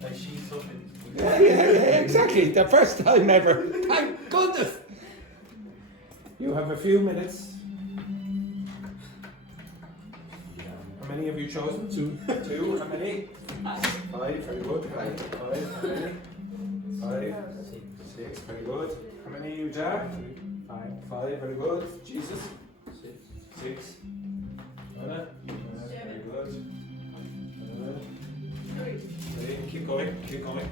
Like she's so fit. Yeah, exactly. The first time ever. Thank goodness. You have a few minutes. How many have you chosen? Two. Two. How many? Five. Very good. Five. How many? Five. Six. Very good. How many you, Jack? Five. Very good. Jesus. Six. Anna? Very good. Three. Keep going. Keep going.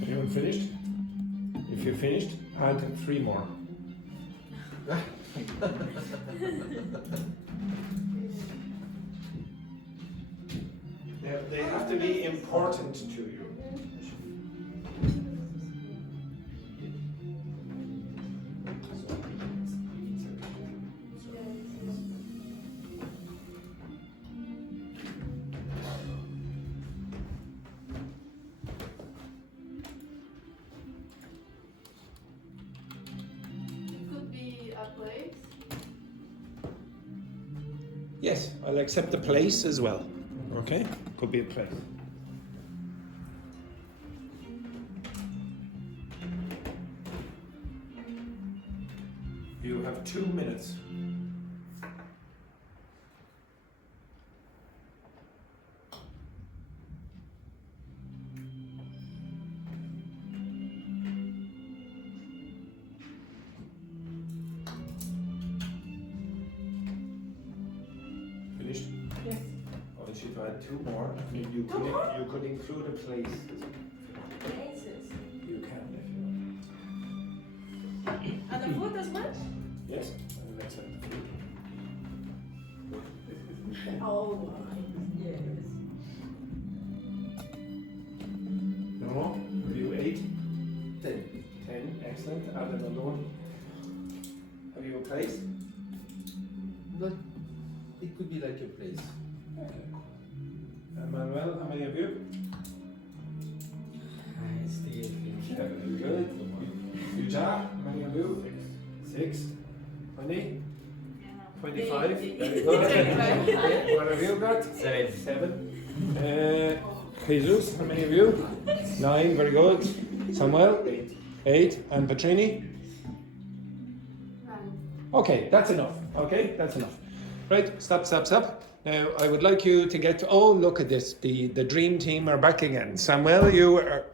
Anyone finished? If you finished, add 3 more. They have to be important to you. Yes, I'll accept the place as well. Okay? Could be a place. You have 2 minutes. Finished? Yes. I want you to add 2 more. You could include a place. Places. You can if you want. And the food as well? Yes, I'll accept the food. Oh my, yes. No? Have you 8? 10. 10, excellent. Add another one. Have you a place? Not, it could be like a place. Okay. Manuel, how many of you? I still think. Very good. Yuja, how many of you? 6. 20? 25? Very good. What have you got? 7. 7. Jesus, how many of you? 9, very good. Samuel? 8. And Petrini? Okay, that's enough. Okay, that's enough. Right, stop. Now, I would like you to get to, oh, look at this. The dream team are back again. Samuel, you are,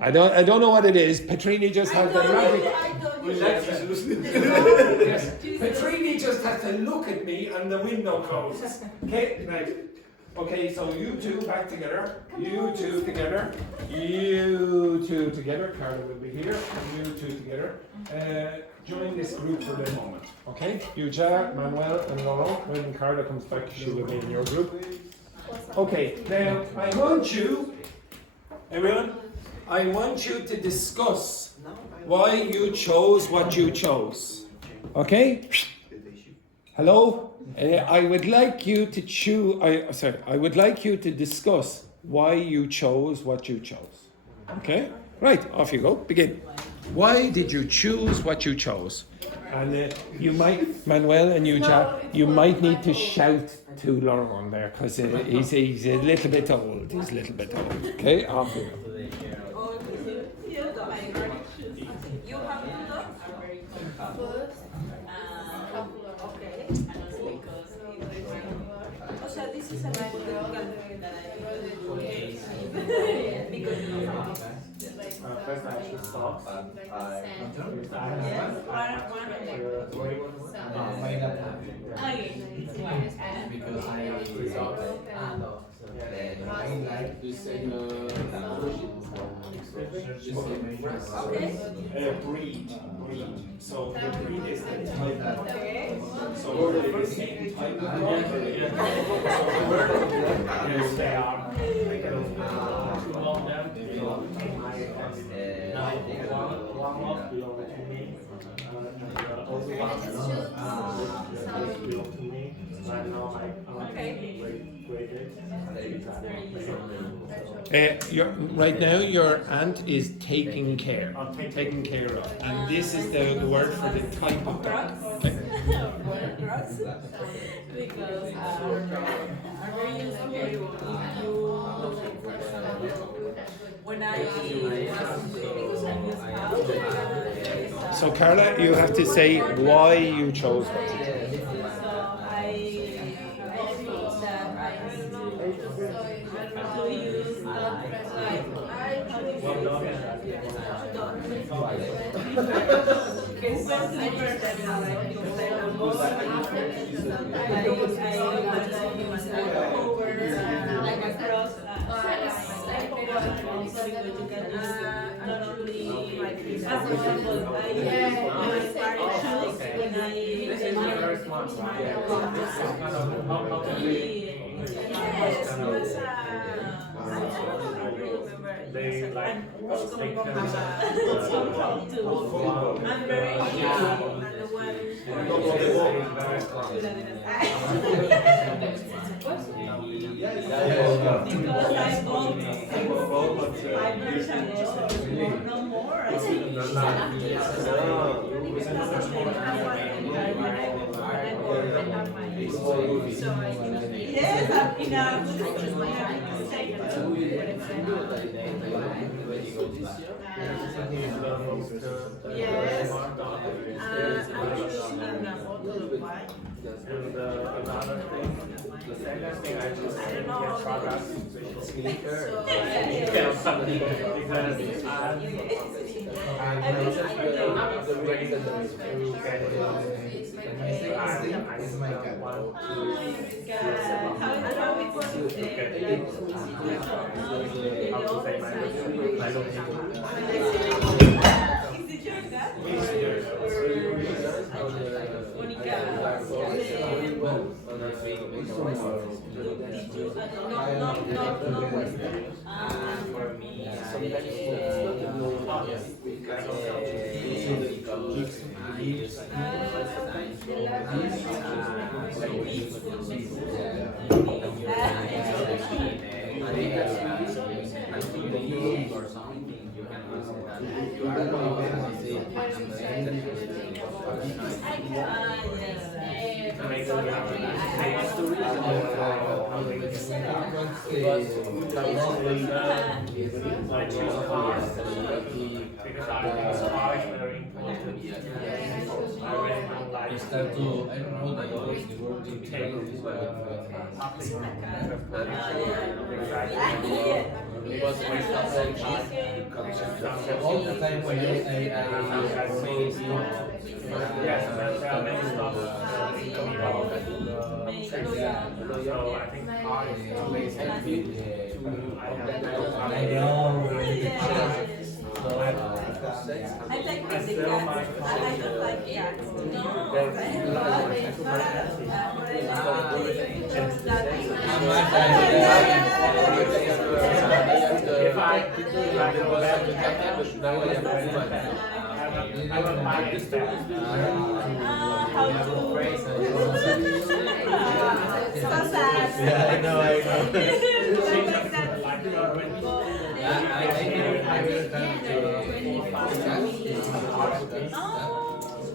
I don't know what it is. Petrini just has the magic. Yes, Petrini just has to look at me and the window closes. Okay, right. Okay, so you two back together. You two together. You two together. Carla will be here. You two together. Join this group for the moment. Okay? Yuja, Manuel, and Laurent. When Carla comes back, she will be in your group. Okay, now I want you, everyone, I want you to discuss why you chose what you chose. Okay? Hello? I would like you to I would like you to discuss why you chose what you chose. Okay? Right, off you go. Begin. Why did you choose what you chose? And you might, Manuel and Yuja, you might need to shout to Laurent there because he's a little bit old. He's a little bit old. Okay, off you go. You have to look first. Okay. So this is a hypothetical that because First I should stop. Because I Breed. So the breed is the type. So the same type of Yes, they are. Two of them belong to my one of belong to me. Also one belong to me. Right now right now your aunt is taking care of, and this is the word for the type of dog. Okay. Because when I So Carla, you have to say why you chose what you chose. They like take care of I'm very young and the one because I bought 5 years ago, no more. I think. Yes, yes. And another thing, the second thing I just didn't get progress because I start to, I don't know the word in Take, all the time when I Yes, there are many stuff coming out. So I think art is always I I like I music. still I like don't like cats. No. if I go back to I will buy it back. How to? So sad. Yeah, I know.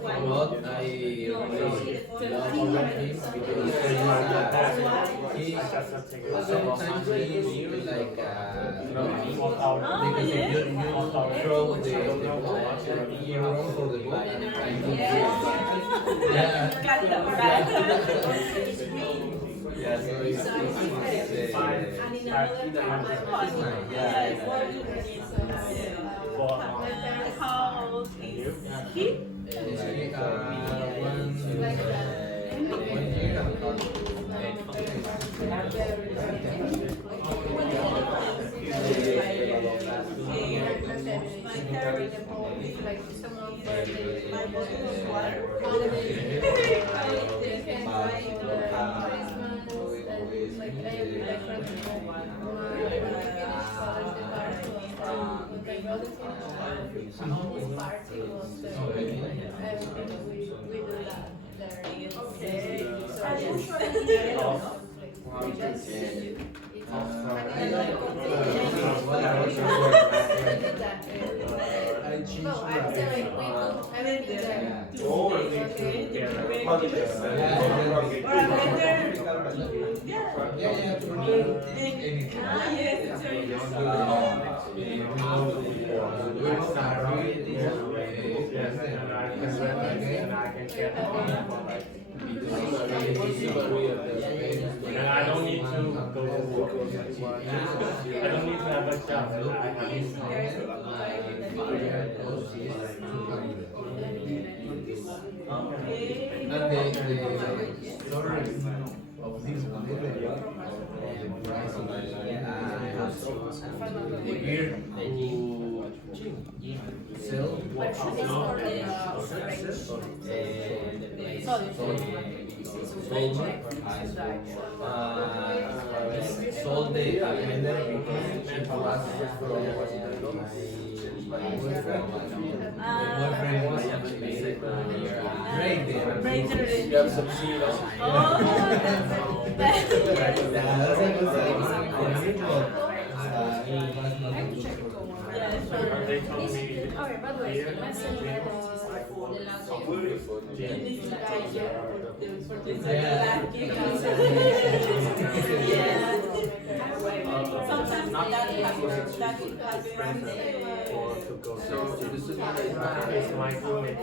But I really love him because he sometimes he like because if you throw the you run for the ball and you yeah. Yeah, so it's How old is he? 1 year. And I don't need to go to work. I don't need to have a job. And the story of this movie, the girl who sell sold the vendor because it was from my boyfriend. My boyfriend was great there. You have some serious. Oh, that's They told me sometimes that happens. so this is my roommate.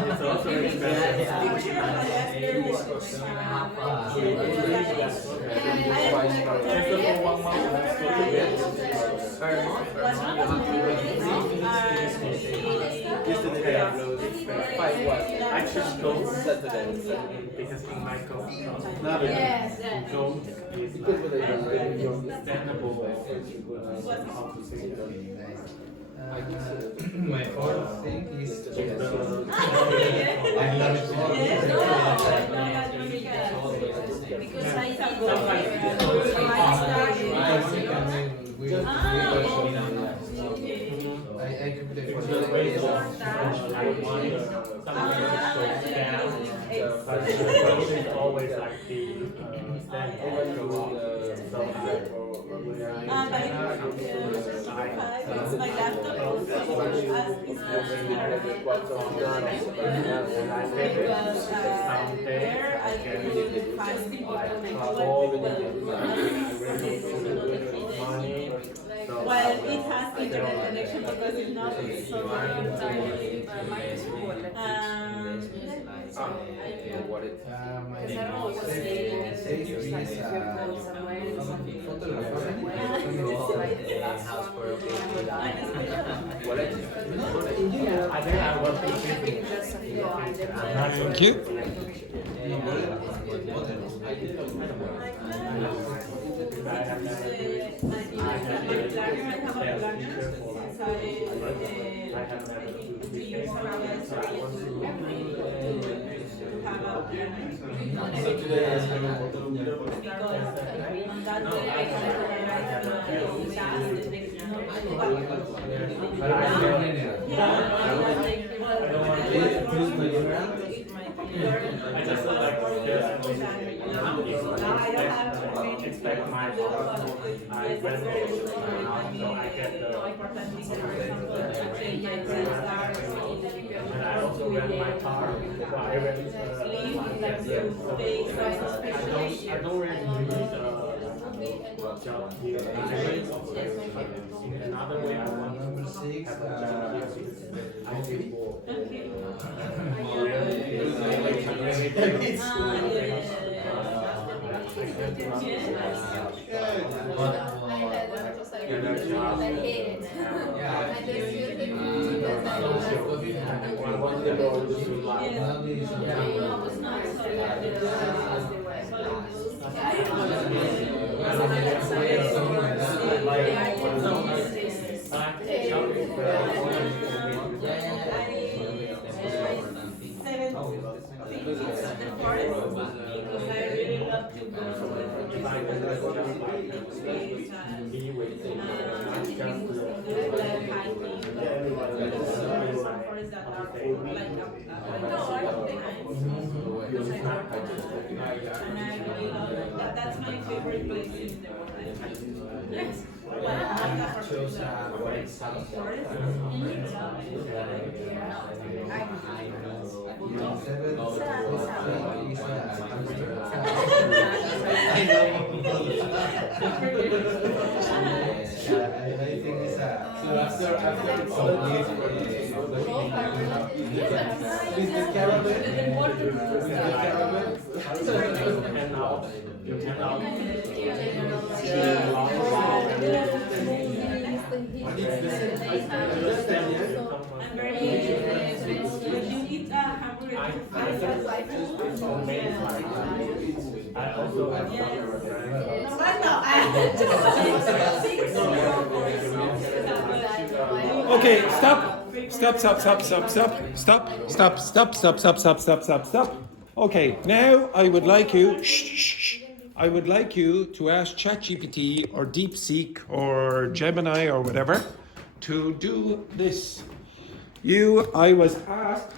It's also expensive. I just go because in my goal, goal is understandable. How to say that. My fourth thing is chess. I love it. Because I can play for The way I want but the approach is always like the stand. It's my laptop. There I can find people well, it has internet connection because if not, it's so What it I think I was thinking. Thank you. I just like expect my I went so I get the and I also rent my car. So I rent I don't really need job here. In another way, I want to have a job here. I feel more. That's my favorite place in the world. Yes. Okay, stop. Stop. Okay, now I would like you, I would like you to ask ChatGPT or DeepSeek or Gemini or whatever to do this. I was asked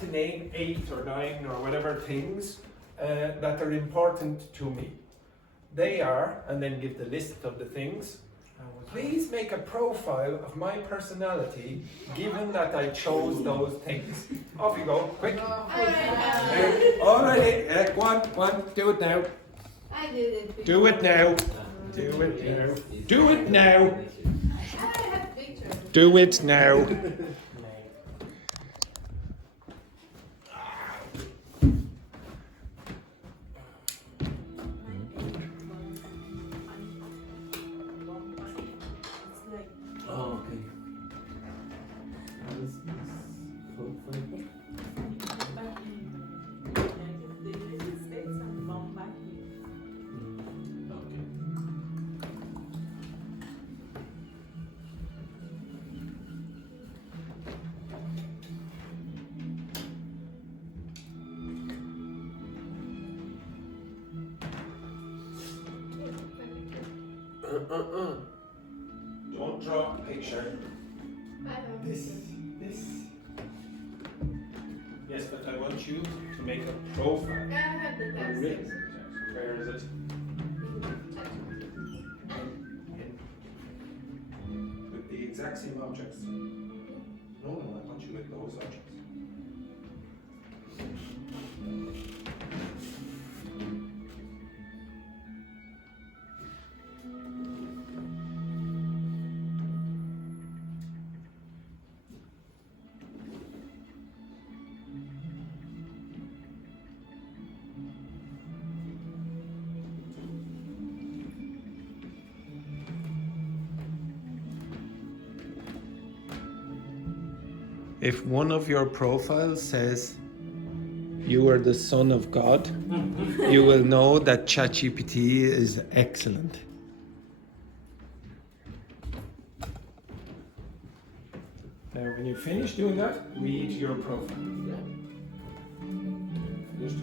to name 8 or 9 or whatever things that are important to me. They are, and then give the list of the things. Please make a profile of my personality, given that I chose those things. Off you go, quick. Alrighty, go on, do it now. I did it. Do it now. Do it now. I have pictures. Do it now. Don't draw a picture. This. Yes, but I want you to make a profile. I have the text. Where is it? exact same objects. No, I want you with those objects. If one of your profiles says you are the son of God, you will know that ChatGPT is excellent. Now, when you finish doing that, read your profile. Finished?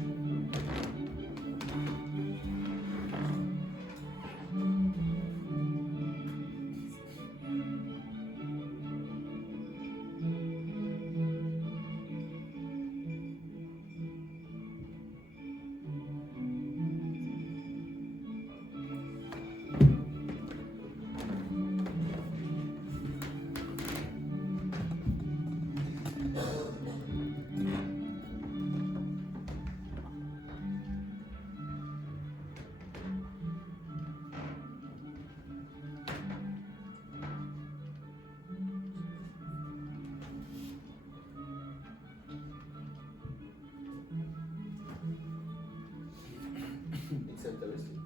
It's interesting.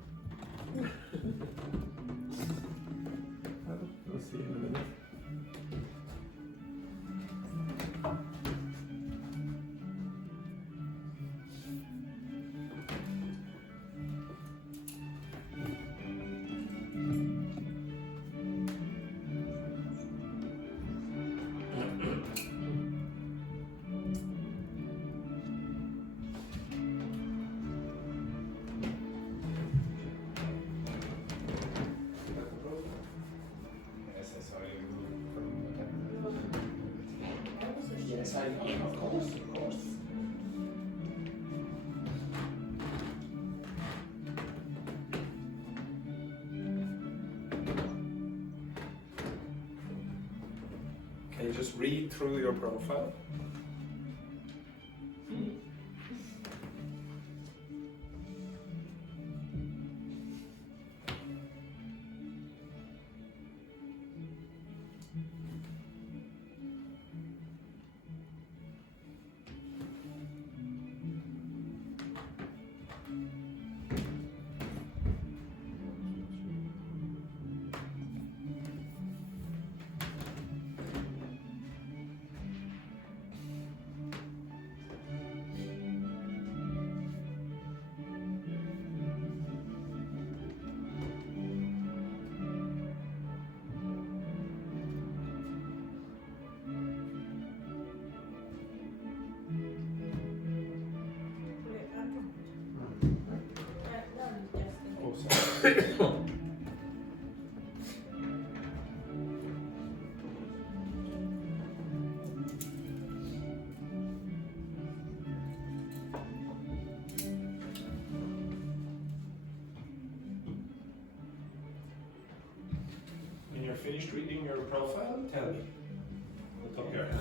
We'll see in a minute. Yes, I saw you from. Yes, of course, of course. Can you just read through your profile? Oh, sorry. When you're finished reading your profile, tell me. Put up your hand.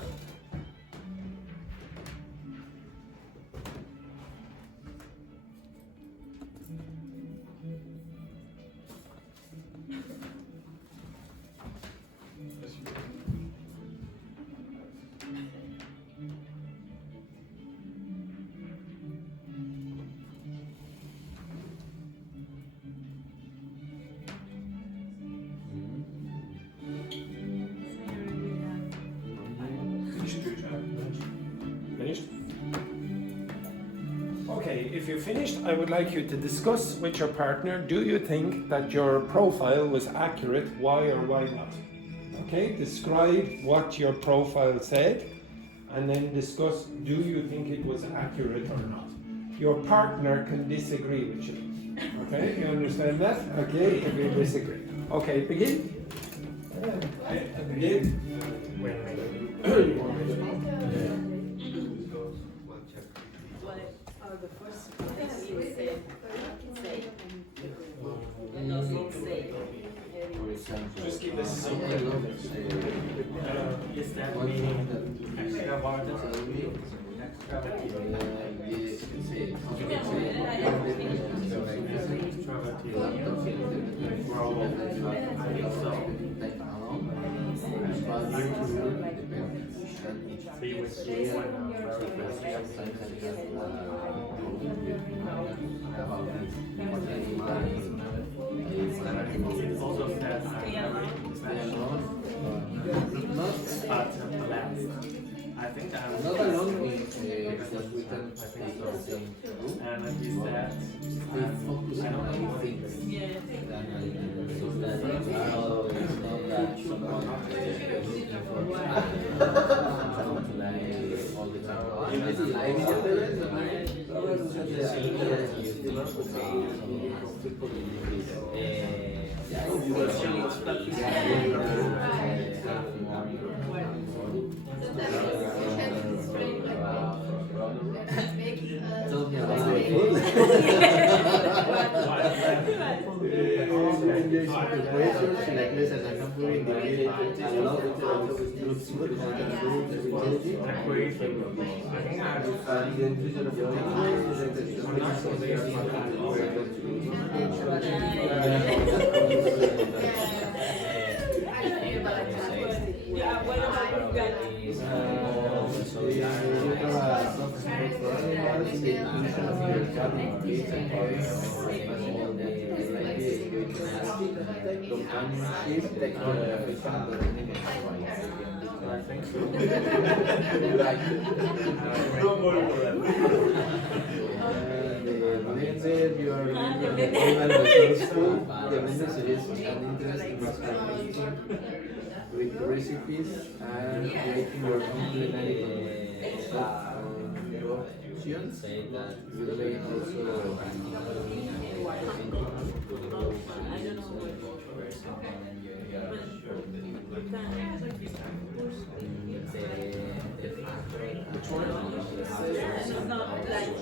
Yes, you can. Finished? Okay, if you're finished, I would like you to discuss with your partner, do you think that your profile was accurate, why or why not? Okay, describe what your profile said, and then discuss, do you think it was accurate or not? Your partner can disagree with you. Okay, you understand that? Okay, if you disagree. Okay, begin. Begin. You want me to- What are the first things you say? What does it say? For example, Just keep this simple. meaning extraverted, extraverted. Be with you when I'm very It's also that I'm very special, but less. I think I'm Not alone because we can I think so. room. And he said, We focus I on don't know what things. Tell me about the food. Like listen, I come here in the middle, I love it, I love it, good food, I can do everything. I think I And then you should enjoy it. I'm not so there. Yeah, what about you guys? We have a soft spot for animals in the inclusion of your cat and kids and companionship, I think so. blended, you are animal resourceful. The blender suggests an interest in experimenting with recipes and creating your own culinary options. You may also It's not like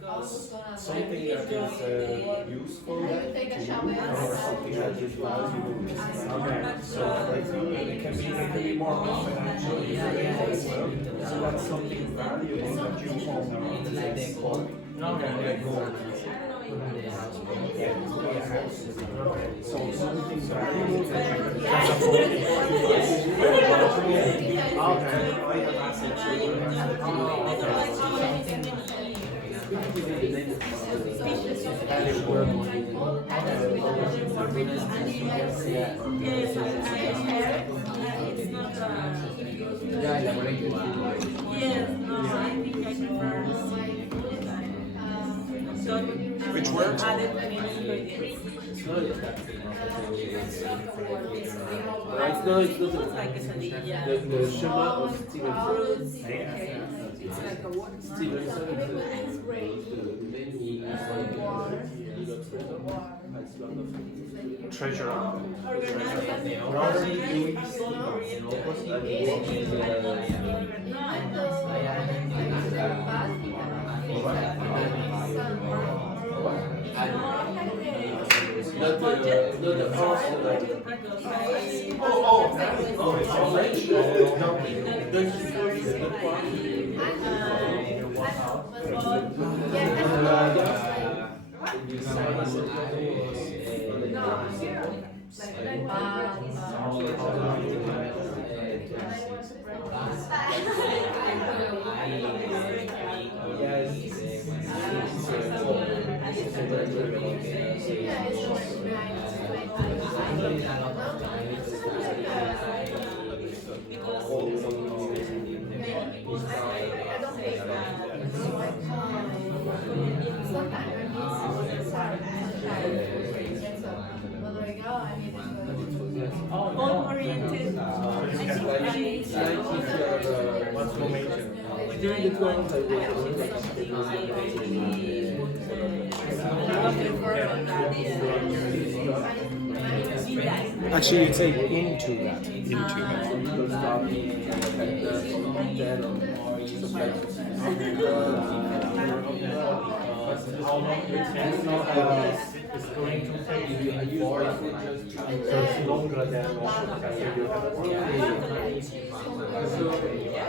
just something that is useful to you or something that is valuable. Okay, so for example, it can be more confidential as well. So that's something valuable that you own. Okay, cool. So something valuable that you can Which words? Right now it's not the Shema of Stevenson. Stevenson is the name treasure up. not the horse. Oh, it's all French. Goal-oriented. What's your major? During the 12th, Actually, you'd say into that. How long it is going to take you? So it's longer than what you have. You're gonna see how hard it is.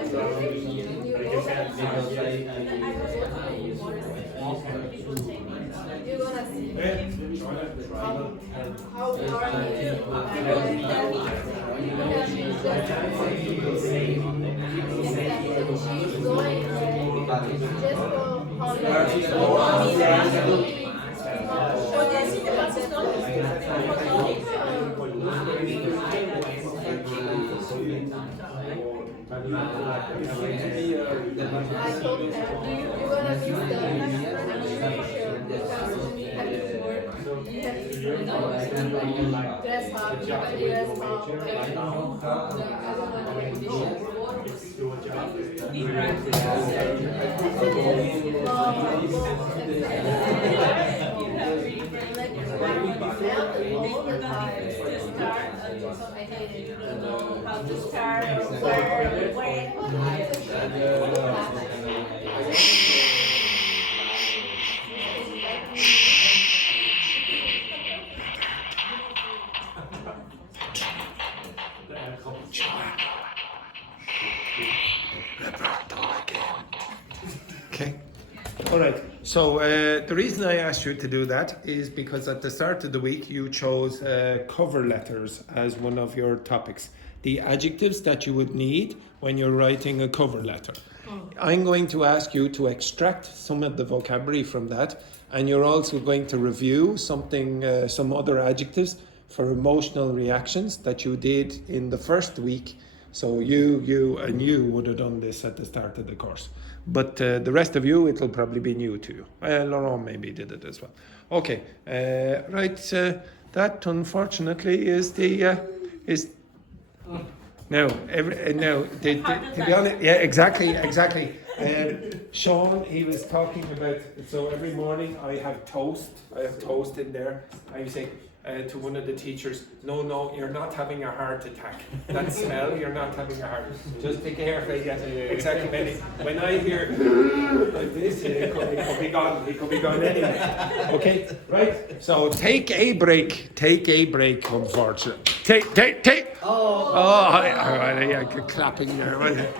She's going just for I told her, you're gonna use the dress up, How to start, where, Okay. All right. So the reason I asked you to do that is because at the start of the week you chose cover letters as one of your topics. The adjectives that you would need when you're writing a cover letter. I'm going to ask you to extract some of the vocabulary from that, and you're also going to review some other adjectives for emotional reactions that you did in the first week. So you would have done this at the start of the course. But the rest of you, it'll probably be new to you. Laurent maybe did it as well. Okay, right. That unfortunately is the no. To be honest, yeah, exactly. Sean, he was talking about. So every morning I have toast. In there. I say to one of the teachers, no, you're not having a heart attack. That smell, you're not having a heart. Just be careful. Exactly. When I hear like this, it could be gone. It could be gone anyway. Okay, right. So take a break. Unfortunately. Take. Oh, yeah, clapping there.